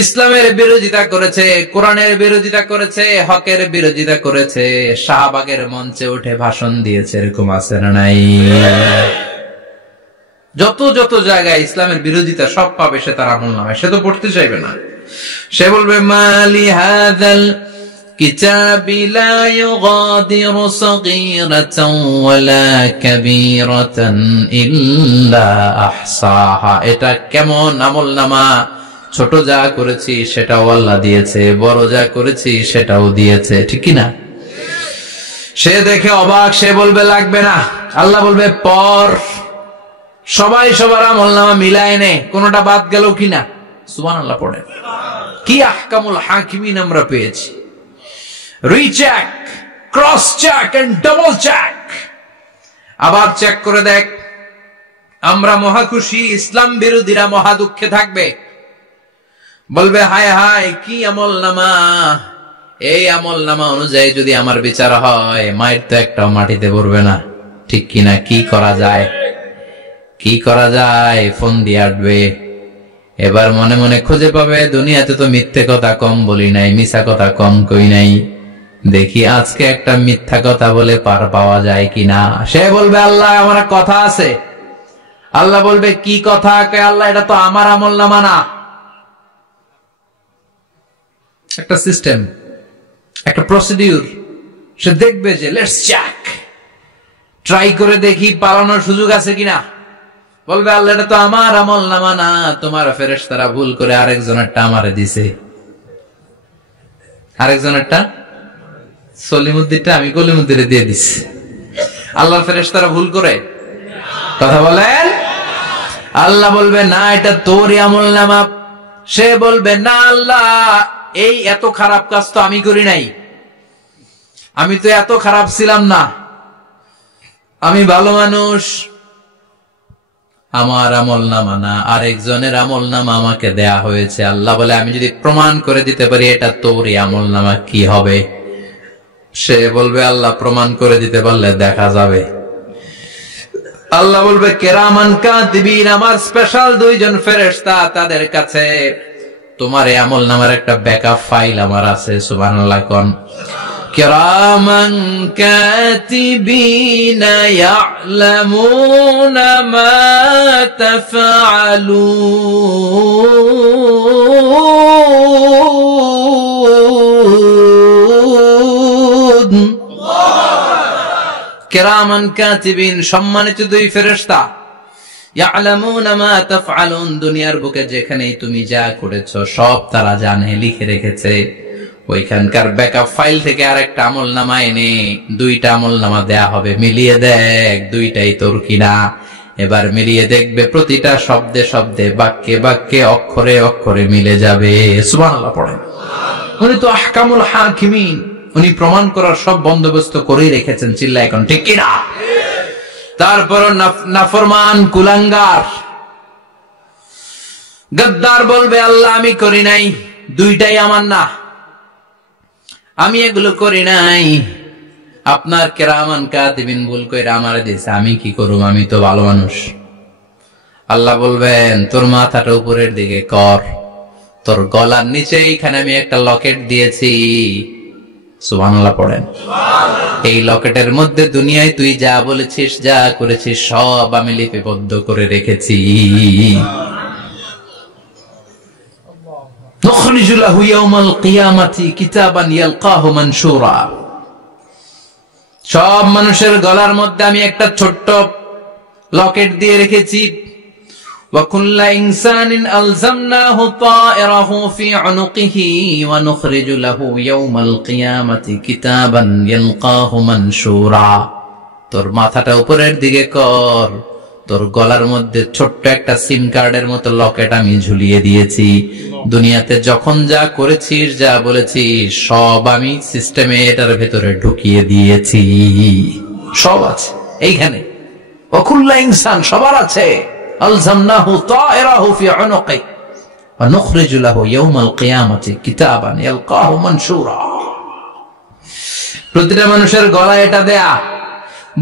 ইসলামের বিরোধিতা করেছে, কোরআনের বিরোধিতা করেছে, হকের বিরোধিতা করেছে, শাহবাগের মঞ্চে উঠে ভাষণ দিয়েছে, এরকম আছে না নাই? যত যত জায়গায় ইসলামের বিরোধিতা সব পাবে সে তার আমলনামায়। সে তো পড়তে চাইবে না। সে বলবে মালি হাযাল কিতাবি লা ইউগাদিরু সাগীরাতান ওয়ালা কাবীরাতান ইল্লা আহসাহা। এটা কেমন আমলনামা! ছোট যা করেছি সেটাও আল্লাহ দিয়েছে, বড় যা করেছি সেটাও দিয়েছে, ঠিক কি না? সে দেখে অবাক, সে বলবে লাগবে না। আল্লাহ বলবে পর। সবাই সবার আমলনামা মিলায় নে, কোনটা বাদ গেল কিনা। সুবহানাল্লাহ পড়ে। কি আহকামুল হাকিমিন আমরা পেয়েছি। Recheck, cross check and double check. আবার চেক করে দেখ। আমরা মহা খুশি, ইসলাম বিরোধীরা মহা দুঃখে থাকবে। বলবে হায় হায় কি আমলনামা! এই আমলনামা অনুযায়ী যদি আমার বিচার হয়, মায়ের তো একটাও মাটিতে পড়বে না, ঠিক কিনা? কি করা যায়? কি করা যায়? ফোন দিয়ে আটবে। এবার মনে মনে খুঁজে পাবে দুনিয়াতে তো মিথ্যে কথা কম বলি নাই, মিথ্যা কথা কম কই নাই, দেখি আজকে একটা মিথ্যা কথা বলে পার পাওয়া যায় কিনা। সে বলবে আল্লাহ আমার কথা আছে। আল্লাহ বলবে কি কথা? আল্লাহ এটা তো আমার আমলনামা না। একটা সিস্টেম, একটা প্রসিডিউর। সে দেখবে যে লেটস চেক, ট্রাই করে দেখি পালানোর সুযোগ আছে কিনা। বলবে আল্লাহ এটা তো আমার আমলনামা না, তোমার ফেরেশতারা ভুল করে আরেকজনেরটা আমারে দিছে। আরেকজনেরটা সলিমুদ্দিনটা আমি কলিমুদ্দিনে দিয়ে দিছি। আল্লাহর ফেরেশতারা ভুল করে কথা বলেন? আল্লাহ বলবে না এটা তোরই আমলনামা। সে বলবে না আল্লাহ এই এত খারাপ কাজ তো আমি করি নাই, আমি তো এত খারাপ ছিলাম না, আমি ভালো মানুষ। আমার আমলনামা না, আরেকজনের আমলনামা আমাকে দেয়া হয়েছে। আল্লাহ বলে আমি যদি প্রমাণ করে দিতে পারি এটা তোরই আমলনামা, কি হবে? সে বলবে আল্লাহ প্রমাণ করে দিতে পারলে দেখা যাবে। আল্লাহ বলবে কেরামান কাতিবিন, আমার স্পেশাল দুইজন ফেরেশতা, তাদের কাছে তোমার এই আমলনামার একটা ব্যাকআপ ফাইল আমার আছে। সুবহানাল্লাহ কোন। কিরামান কাতিবিনা ইয়ালামুনা মা তাফআলুন। কিরামান কাতিবিন সম্মানিত দুই ফেরেশতা, ইয়ালামুনা মা তাফআলুন, দুনিয়ার বুকে যেখানেই তুমি যা করেছো সব তারা জানে, লিখে রেখেছে। ওইখানকার ব্যাকআপ ফাইল থেকে আরেকটা আমলনামা এনে দুইটা আমলনামা দেয়া হবে, মিলিয়ে দেখ দুইটাই তোর কিনা। এবার মিলিয়ে দেখবে প্রতিটা শব্দে শব্দে, বাক্যে বাক্যে, অক্ষরে অক্ষরে মিলে যাবে। সুবহানাল্লাহ পড়েন। উনি তো আহকামুল হাকিমিন, উনি প্রমাণ করার সব বন্দোবস্ত করেই রেখেছেন। চিল্লা এখন ঠিক কিনা? তারপর নাফরমান কুলাঙ্গার গদ্দার বলবে আল্লাহ আমি করি নাই, দুইটাই আমার না, আমি এগুলো করি নাই। আপনার কেরামান কাতিবিন ভুল কইরা আমারে দিয়েছে, আমি কি করব? আমি তো ভালো মানুষ। আল্লাহ বলবেন তোর মাথাটা উপরের দিকে কর, তোর গলার নিচে এইখানে আমি একটা লকেট দিয়েছি। সুবহানাল্লাহ পড়েন। এই লকেটের মধ্যে দুনিয়ায় তুই যা বলেছিস, যা করেছিস সব আমি লিপিবদ্ধ করে রেখেছি। নুখরিজু লাহু ইয়াওমাল কিয়ামাতি কিতাবান ইয়ালকাহু মানশুরা। সব মানুষের গলার মধ্যে আমি একটা ছোট্ট লকেট দিয়ে রেখেছি। ওয়া কুল্লা ইনসানিন আলজামনাহু তায়রাহু ফি উনুকিহি ওয়া নুখরিজু লাহু ইয়াওমাল কিয়ামাতি কিতাবান ইয়ালকাহু মানশুরা। তোর মাথাটা উপরের দিকে কর, তোর গলার মধ্যে ছোট্ট একটা সিম কার্ডের মতো লকেট আমি ঝুলিয়ে দিয়েছি। দুনিয়াতে যখন যা করেছিস, যা বলেছিস সব আমি সিস্টেমে এটার ভেতরে ঢুকিয়ে দিয়েছি। সব আছে এইখানে। ওয়াকুল্লা ইনসান সবার আছে। আলজামনাহু তায়রাহু ফি উনুকি ওয়া নুখরিজু লাহু ইয়াওমাল কিয়ামাতি কিতাবান ইয়ালকাহু মানশুরা। প্রতিটা মানুষের গলায় এটা দেয়া,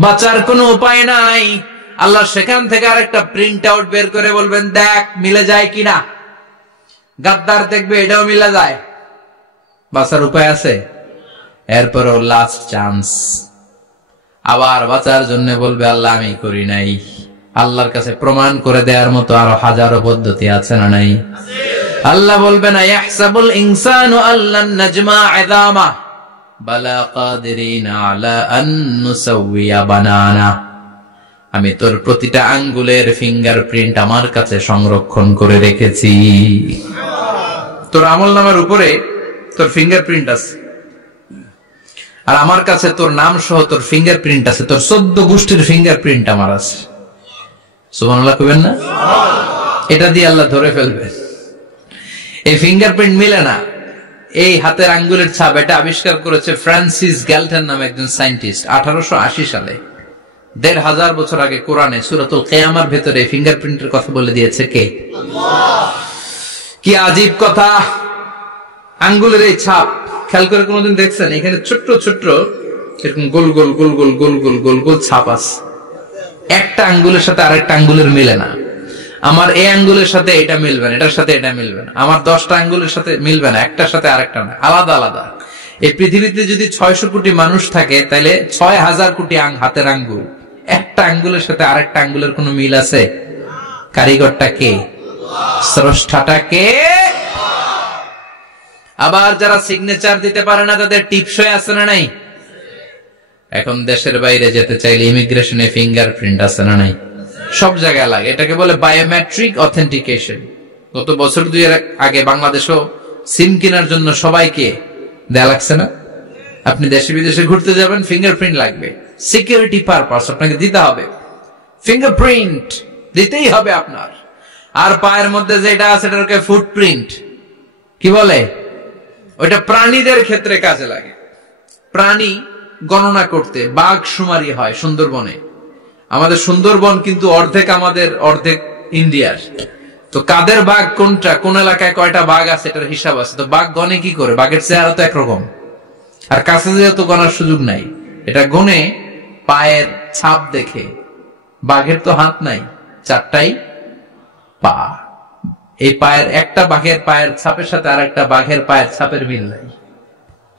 বাঁচার কোনো উপায় নাই। আল্লাহ সেখান থেকে আরেকটা প্রিন্ট আউট বের করে বলবেন দেখ মিলে যায় কিনা। গাদ্দার দেখবে এটাও মিলে যায়, বাঁচার উপায় আছে। এরপরও লাস্ট চান্স, আবার বাঁচার জন্য বলবে আল্লাহ আমি করি নাই। আল্লাহর কাছে প্রমাণ করে দেওয়ার মতো আরো হাজারো পদ্ধতি আছে না নাই? আল্লাহ বলবেন ইয়াহসাবুল ইনসানু আল্লান নাজমা ইযামা বালা কাদিরিনা আলা আন নুসাউইয়া বানানা। আমি তোর প্রতিটা আঙ্গুলের ফিঙ্গারপ্রিন্ট আমার কাছে সংরক্ষণ করে রেখেছি। তোর আমলনামার উপরে তোর ফিঙ্গারপ্রিন্ট আছে, আর আমার কাছে তোর নাম সহ তোর ফিঙ্গারপ্রিন্ট আছে। তোর 14 গোষ্ঠীর ফিঙ্গারপ্রিন্ট আমার আছে। সুবহানাল্লাহ কইবেন না? এটা দিয়ে আল্লাহ ধরে ফেলবে। এই ফিঙ্গারপ্রিন্ট মিলে না, এই হাতের আঙ্গুলের ছাপ, এটা আবিষ্কার করেছে ফ্রান্সিস গ্যালটন নামে একজন সায়েন্টিস্ট 1880 সালে। 1500 বছর আগে কোরআনে সূরাতুল কিয়ামার ভেতরে ফিঙ্গারপ্রিন্টের কথা বলে দিয়েছে কে? আল্লাহ। কি আজীব কথা! আঙ্গুলের এই ছাপ খেয়াল করে কোনদিন দেখছেন? এখানে ছোট্ট ছোট্ট এরকম গোল গোল গোল গোল গোল গোল গোল গোল ছাপ আছে। একটা আঙ্গুলের সাথে আরেকটা আঙ্গুলের মিলে না। আমার এই আঙ্গুলের সাথে এটা মিলবে না, এটার সাথে এটা মিলবে না। আমার 10টা আঙ্গুলের সাথে মিলবে না, একটার সাথে আরেকটা না, আলাদা আলাদা। এই পৃথিবীতে যদি 600 কোটি মানুষ থাকে তাহলে 6000 কোটি হাতের আঙ্গুল। একটা আঙ্গুলের সাথে আরেকটা আঙ্গুলের কোনো মিল আছে? কারিগরটা কে? স্রষ্টাটা কে? আবার যারা সিগনেচার দিতে পারে না তাদের টিপসই আছে না নাই? এখন দেশের বাইরে যেতে চাইলে ইমিগ্রেশনে ফিঙ্গারপ্রিন্ট আছে না নাই? সব জায়গায় লাগে। এটাকে বলে বায়োমেট্রিক অথেন্টিকেশন। গত বছর 2 এর আগে বাংলাদেশও সিম কেনার জন্য সবাইকে দেয়া লাগছে না? আপনি দেশে বিদেশে ঘুরতে যাবেন, ফিঙ্গারপ্রিন্ট লাগবে। সিকিউরিটি পারপাস আপনাকে দিতে হবে, ফিঙ্গারপ্রিন্ট দিতেই হবে আপনার। আর পায়ের মধ্যে যেটা আছে এটাকে ফুটপ্রিন্ট কি বলে? ওইটা প্রাণীদের ক্ষেত্রে কাজে লাগে। প্রাণী গণনা করতে বাঘ শুমারি হয় সুন্দরবনে। আমাদের সুন্দরবন কিন্তু অর্ধেক আমাদের, অর্ধেক ইন্ডিয়ার। তো কাদের বাঘ কোনটা, কোন এলাকায় কয়টা বাঘ আছে এটার হিসাব আছে। তো বাঘ গনে কি করে? বাঘের চেহারা তো একরকম, আর কাছে যেহেতু গনার সুযোগ নাই, এটা গনে পায়ের ছাপ দেখে। বাঘের তো হাত নাই, 4টাই পা। এই পায়ের একটা বাঘের পায়ের ছাপের সাথে আর একটা বাঘের পায়ের ছাপের মিল নাই।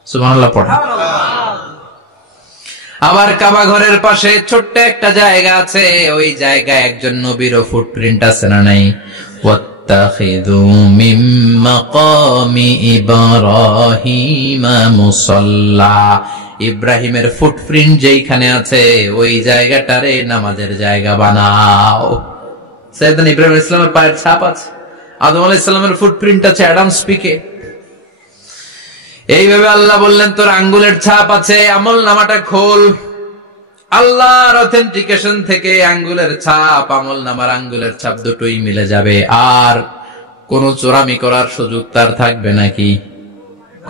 সুবহানাল্লাহ পড়ে। আবার কাবা ঘরের পাশে ছোট্ট একটা জায়গা আছে, ওই জায়গায় একজন নবীরও ফুটপ্রিন্ট আছে না নাই? ওয়াত্তাখিযু মিন মাকামি ইব্রাহিমা মুসাল্লা। ইব্রাহিমের ফুটপ্রিন্ট যেইখানে আছে ওই জায়গাটারে নামাজের জায়গা বানাও। সাইয়েদনা ইব্রাহিম আলাইহিস সালামের পায়ের ছাপ আছে, আদম আলাইহিস সালামের ফুটপ্রিন্ট আছে অ্যাডামস পিকে। এইভাবে আল্লাহ বললেন তোর আঙ্গুলের ছাপ আছে, আমল নামাটা খোল। আল্লাহর অথেন্টিকেশন থেকে আঙ্গুলের ছাপ, আমল নামার আঙ্গুলের ছাপ দুটোই মিলে যাবে। আর কোন চোরামি করার সুযোগ তার থাকবে নাকি?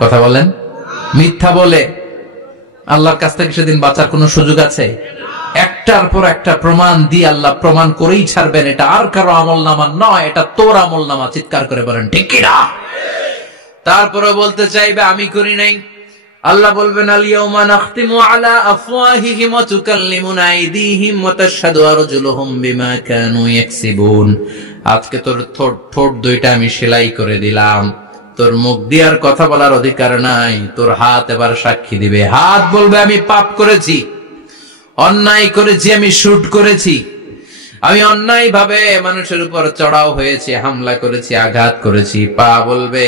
কথা বলেন। মিথ্যা বলে আল্লাহর কাছ থেকে সেদিন বাঁচার কোন সুযোগ আছে? একটার পর একটা প্রমাণ দিয়ে আল্লাহ প্রমাণ করেই ছাড়বেন এটা আর কারো আমল নামা নয়, এটা তোর আমল নামা। চিৎকার করে বলেন ঠিক কিনা? তারপরে বলতে চাইবে আমি করি নাই, আল্লাহ বলবেন আল ইয়াউমা নাখতিমু আলা আফওয়াহিহিম ওয়া তুকাল্লিমুনা আইদিহিম ওয়া তাশহাদু আরজুলুহুম বিমা কানু ইয়াকসিবুন। আজকে তোর ঠোঁট দুইটা আমি সেলাই করে দিলাম, তোর মুখ দিয়ে আর কথা বলার অধিকার নাই, তোর হাত এবার সাক্ষী দিবে। হাত বলবে আমি পাপ করেছি, অন্যায় করেছি, আমি শুট করেছি, আমি অন্যায় ভাবে মানুষের উপর চড়াও হয়েছি, হামলা করেছি, আঘাত করেছি। পা বলবে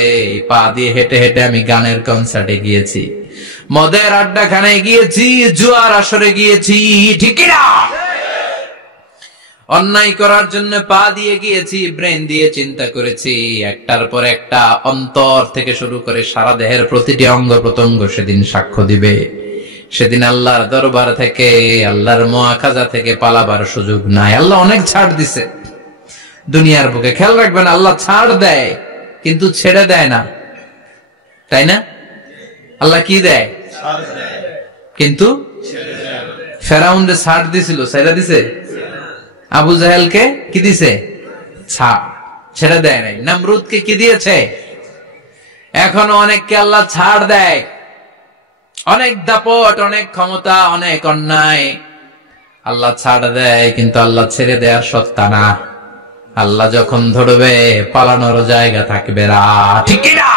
পা দিয়ে হেঁটে হেঁটে আমি গানের কনসার্টে গিয়েছি, মদের আড্ডাখানায় গিয়েছি, জুয়ার আসরে গিয়েছি, ঠিক না? অন্যায় করার জন্য পা দিয়ে গিয়েছি, ব্রেন দিয়ে চিন্তা করেছি, একটার পর একটা অন্তর থেকে শুরু করে সারা দেহের প্রতিটি অঙ্গ প্রত্যঙ্গ সেদিন সাক্ষ্য দিবে। সেদিন আল্লাহর দরবার থেকে, আল্লাহর মুআখাজা থেকে পালাবার সুযোগ নাই। আল্লাহ অনেক ছাড় দিছে দুনিয়ার বুকে। খেয়াল রাখবেন, আল্লাহ ছাড় দেয় কিন্তু ছেড়ে দেয় না, তাই না? আল্লাহ কি দেয়? কিন্তু ফেরাউন যে ছাড় দিছিল, ছেড়ে দিছে? আবু জাহেলকে কি দিছে? ছাড়, ছেড়ে দেয় নাই। নমরুদকে কি দিয়েছে? এখনো অনেককে আল্লাহ ছাড় দেয়। অনেক দাপট, অনেক ক্ষমতা, অনেক অন্যায় আল্লাহ ছাড় দেয়, কিন্তু আল্লাহ ছেড়ে দেওয়ার সত্তা না। আল্লাহ যখন ধরবে পালানোর জায়গা থাকবে না, ঠিক না?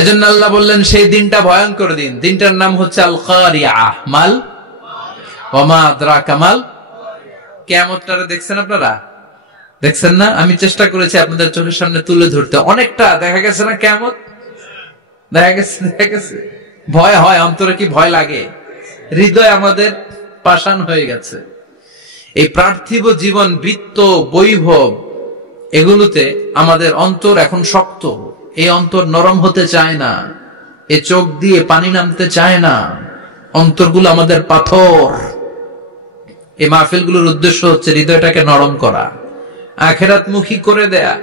এজন্য আল্লাহ বললেন সেই দিনটা ভয়ঙ্কর দিন। দিনটার নাম হচ্ছে আল কারিআহ। মাল ওয়া মা আদরাকা মাল। কিয়ামতটারে দেখছেন আপনারা? দেখছেন না? আমি চেষ্টা করেছি আপনাদের চোখের সামনে তুলে ধরতে। অনেকটা দেখা গেছে না কিয়ামত? দেখা গেছে। ভয় হয়, অন্তরে কি ভয় লাগে? হৃদয় আমাদের পাষাণ হয়ে গেছে। এই পার্থিব জীবন, বৃত্ত, বৈভব, এগুলোতে আমাদের অন্তর এখন শক্ত। এই অন্তর নরম হতে চায় না, এ চোখ দিয়ে পানি নামতে চায় না, অন্তরগুলো আমাদের পাথর। এই মাহফিলগুলোর উদ্দেশ্য হচ্ছে হৃদয়টাকে নরম করা, আখিরাতমুখী করে দেয়া।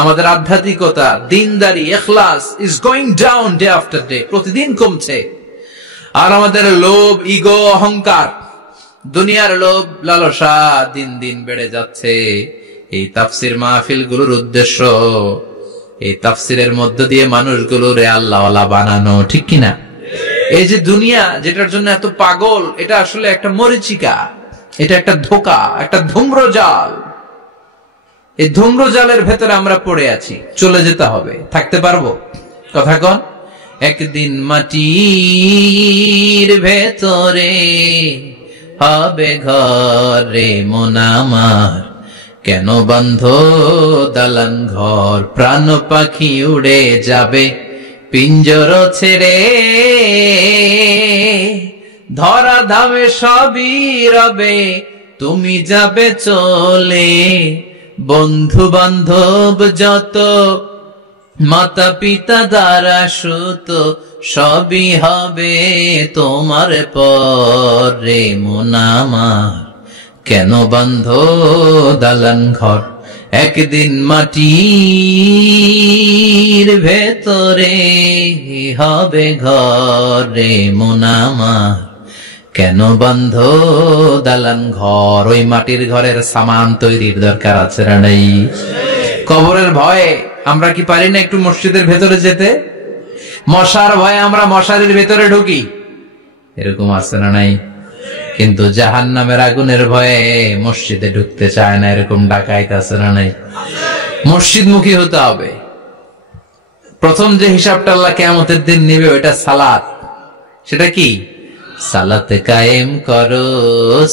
আমাদের আধ্যাত্মিকতা, দিনদারি, ইখলাস is going down day after day, প্রতিদিন কমছে। আর আমাদের লোভ, ইগো, অহংকার, দুনিয়ার লোভ, লালসা দিন দিন বেড়ে যাচ্ছে। এই তাফসির মাহফিলগুলোর উদ্দেশ্য এই তাফসিরের মধ্য দিয়ে মানুষগুলোরে আল্লাহওয়ালা বানানো, ঠিক কিনা? এই যে দুনিয়া যেটার জন্য এত পাগল, এটা আসলে একটা মরিচিকা, এটা একটা ধোঁকা, একটা ধূম্রজাল। এই ধূম্রজালের ভেতরে আমরা পড়ে আছি, চলে যেতে হবে। থাকতে পারবো? কথা কন। একদিন মাটির ভেতরে হবে ঘরে মন আমার, কেন বন্ধ দালান ঘর, প্রাণ পাখি উড়ে যাবে পিঞ্জর ছেড়ে, ধরা ধামে সবই রবে তুমি যাবে চলে, বন্ধু বান্ধব যত, মাতা পিতা দ্বারা সুত, সবই হবে তোমার পরে মন আমার, কেন বন্ধ দালান ঘর, একদিন মাটির ভেতরে হবে ঘরে মন আমার, কেন বন্ধ দালান ঘর। ওই মাটির ঘরের সামান তৈরির দরকার আছে না নেই? কবরের ভয়ে আমরা কি পারি না একটু মসজিদের ভেতরে যেতে? মশার ভয়ে আমরা মশারির ভেতরে ঢুকি, এরকম আছে না নাই? কিন্তু জাহান্নামের আগুনের ভয়ে মসজিদে ঢুকতে চায় না, এরকম ডাকাইত আছে না নাই? মসজিদমুখী হতে হবে। প্রথম যে হিসাবটা আল্লাহ কিয়ামতের দিন নিবে ওইটা সালাত। সেটা কি? সালাতে কায়েম করো,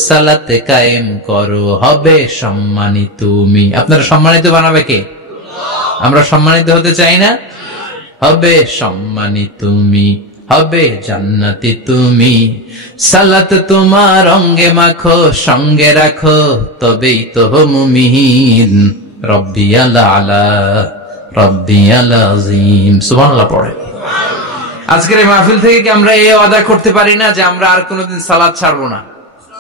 সালাতে কায়েম করো, হবে সম্মানিত তুমি। আপনারা সম্মানিত বানাবে কে? আমরা সম্মানিত হতে চাই না? হবে সম্মানিত তুমি, হবে জান্নাতি তুমি, সালাত তোমার অঙ্গে মাখো, সঙ্গে রাখো, তবেই তো মুমিন। রব্বিয়াল আলা, রব্বিয়াল আযীম। সুবহানাল্লাহ পড়ে। আজকের এই মাহফিল থেকে কি আমরা এই ওয়াদা করতে পারি না যে আমরা আর কোনোদিন সালাত ছাড়বো না?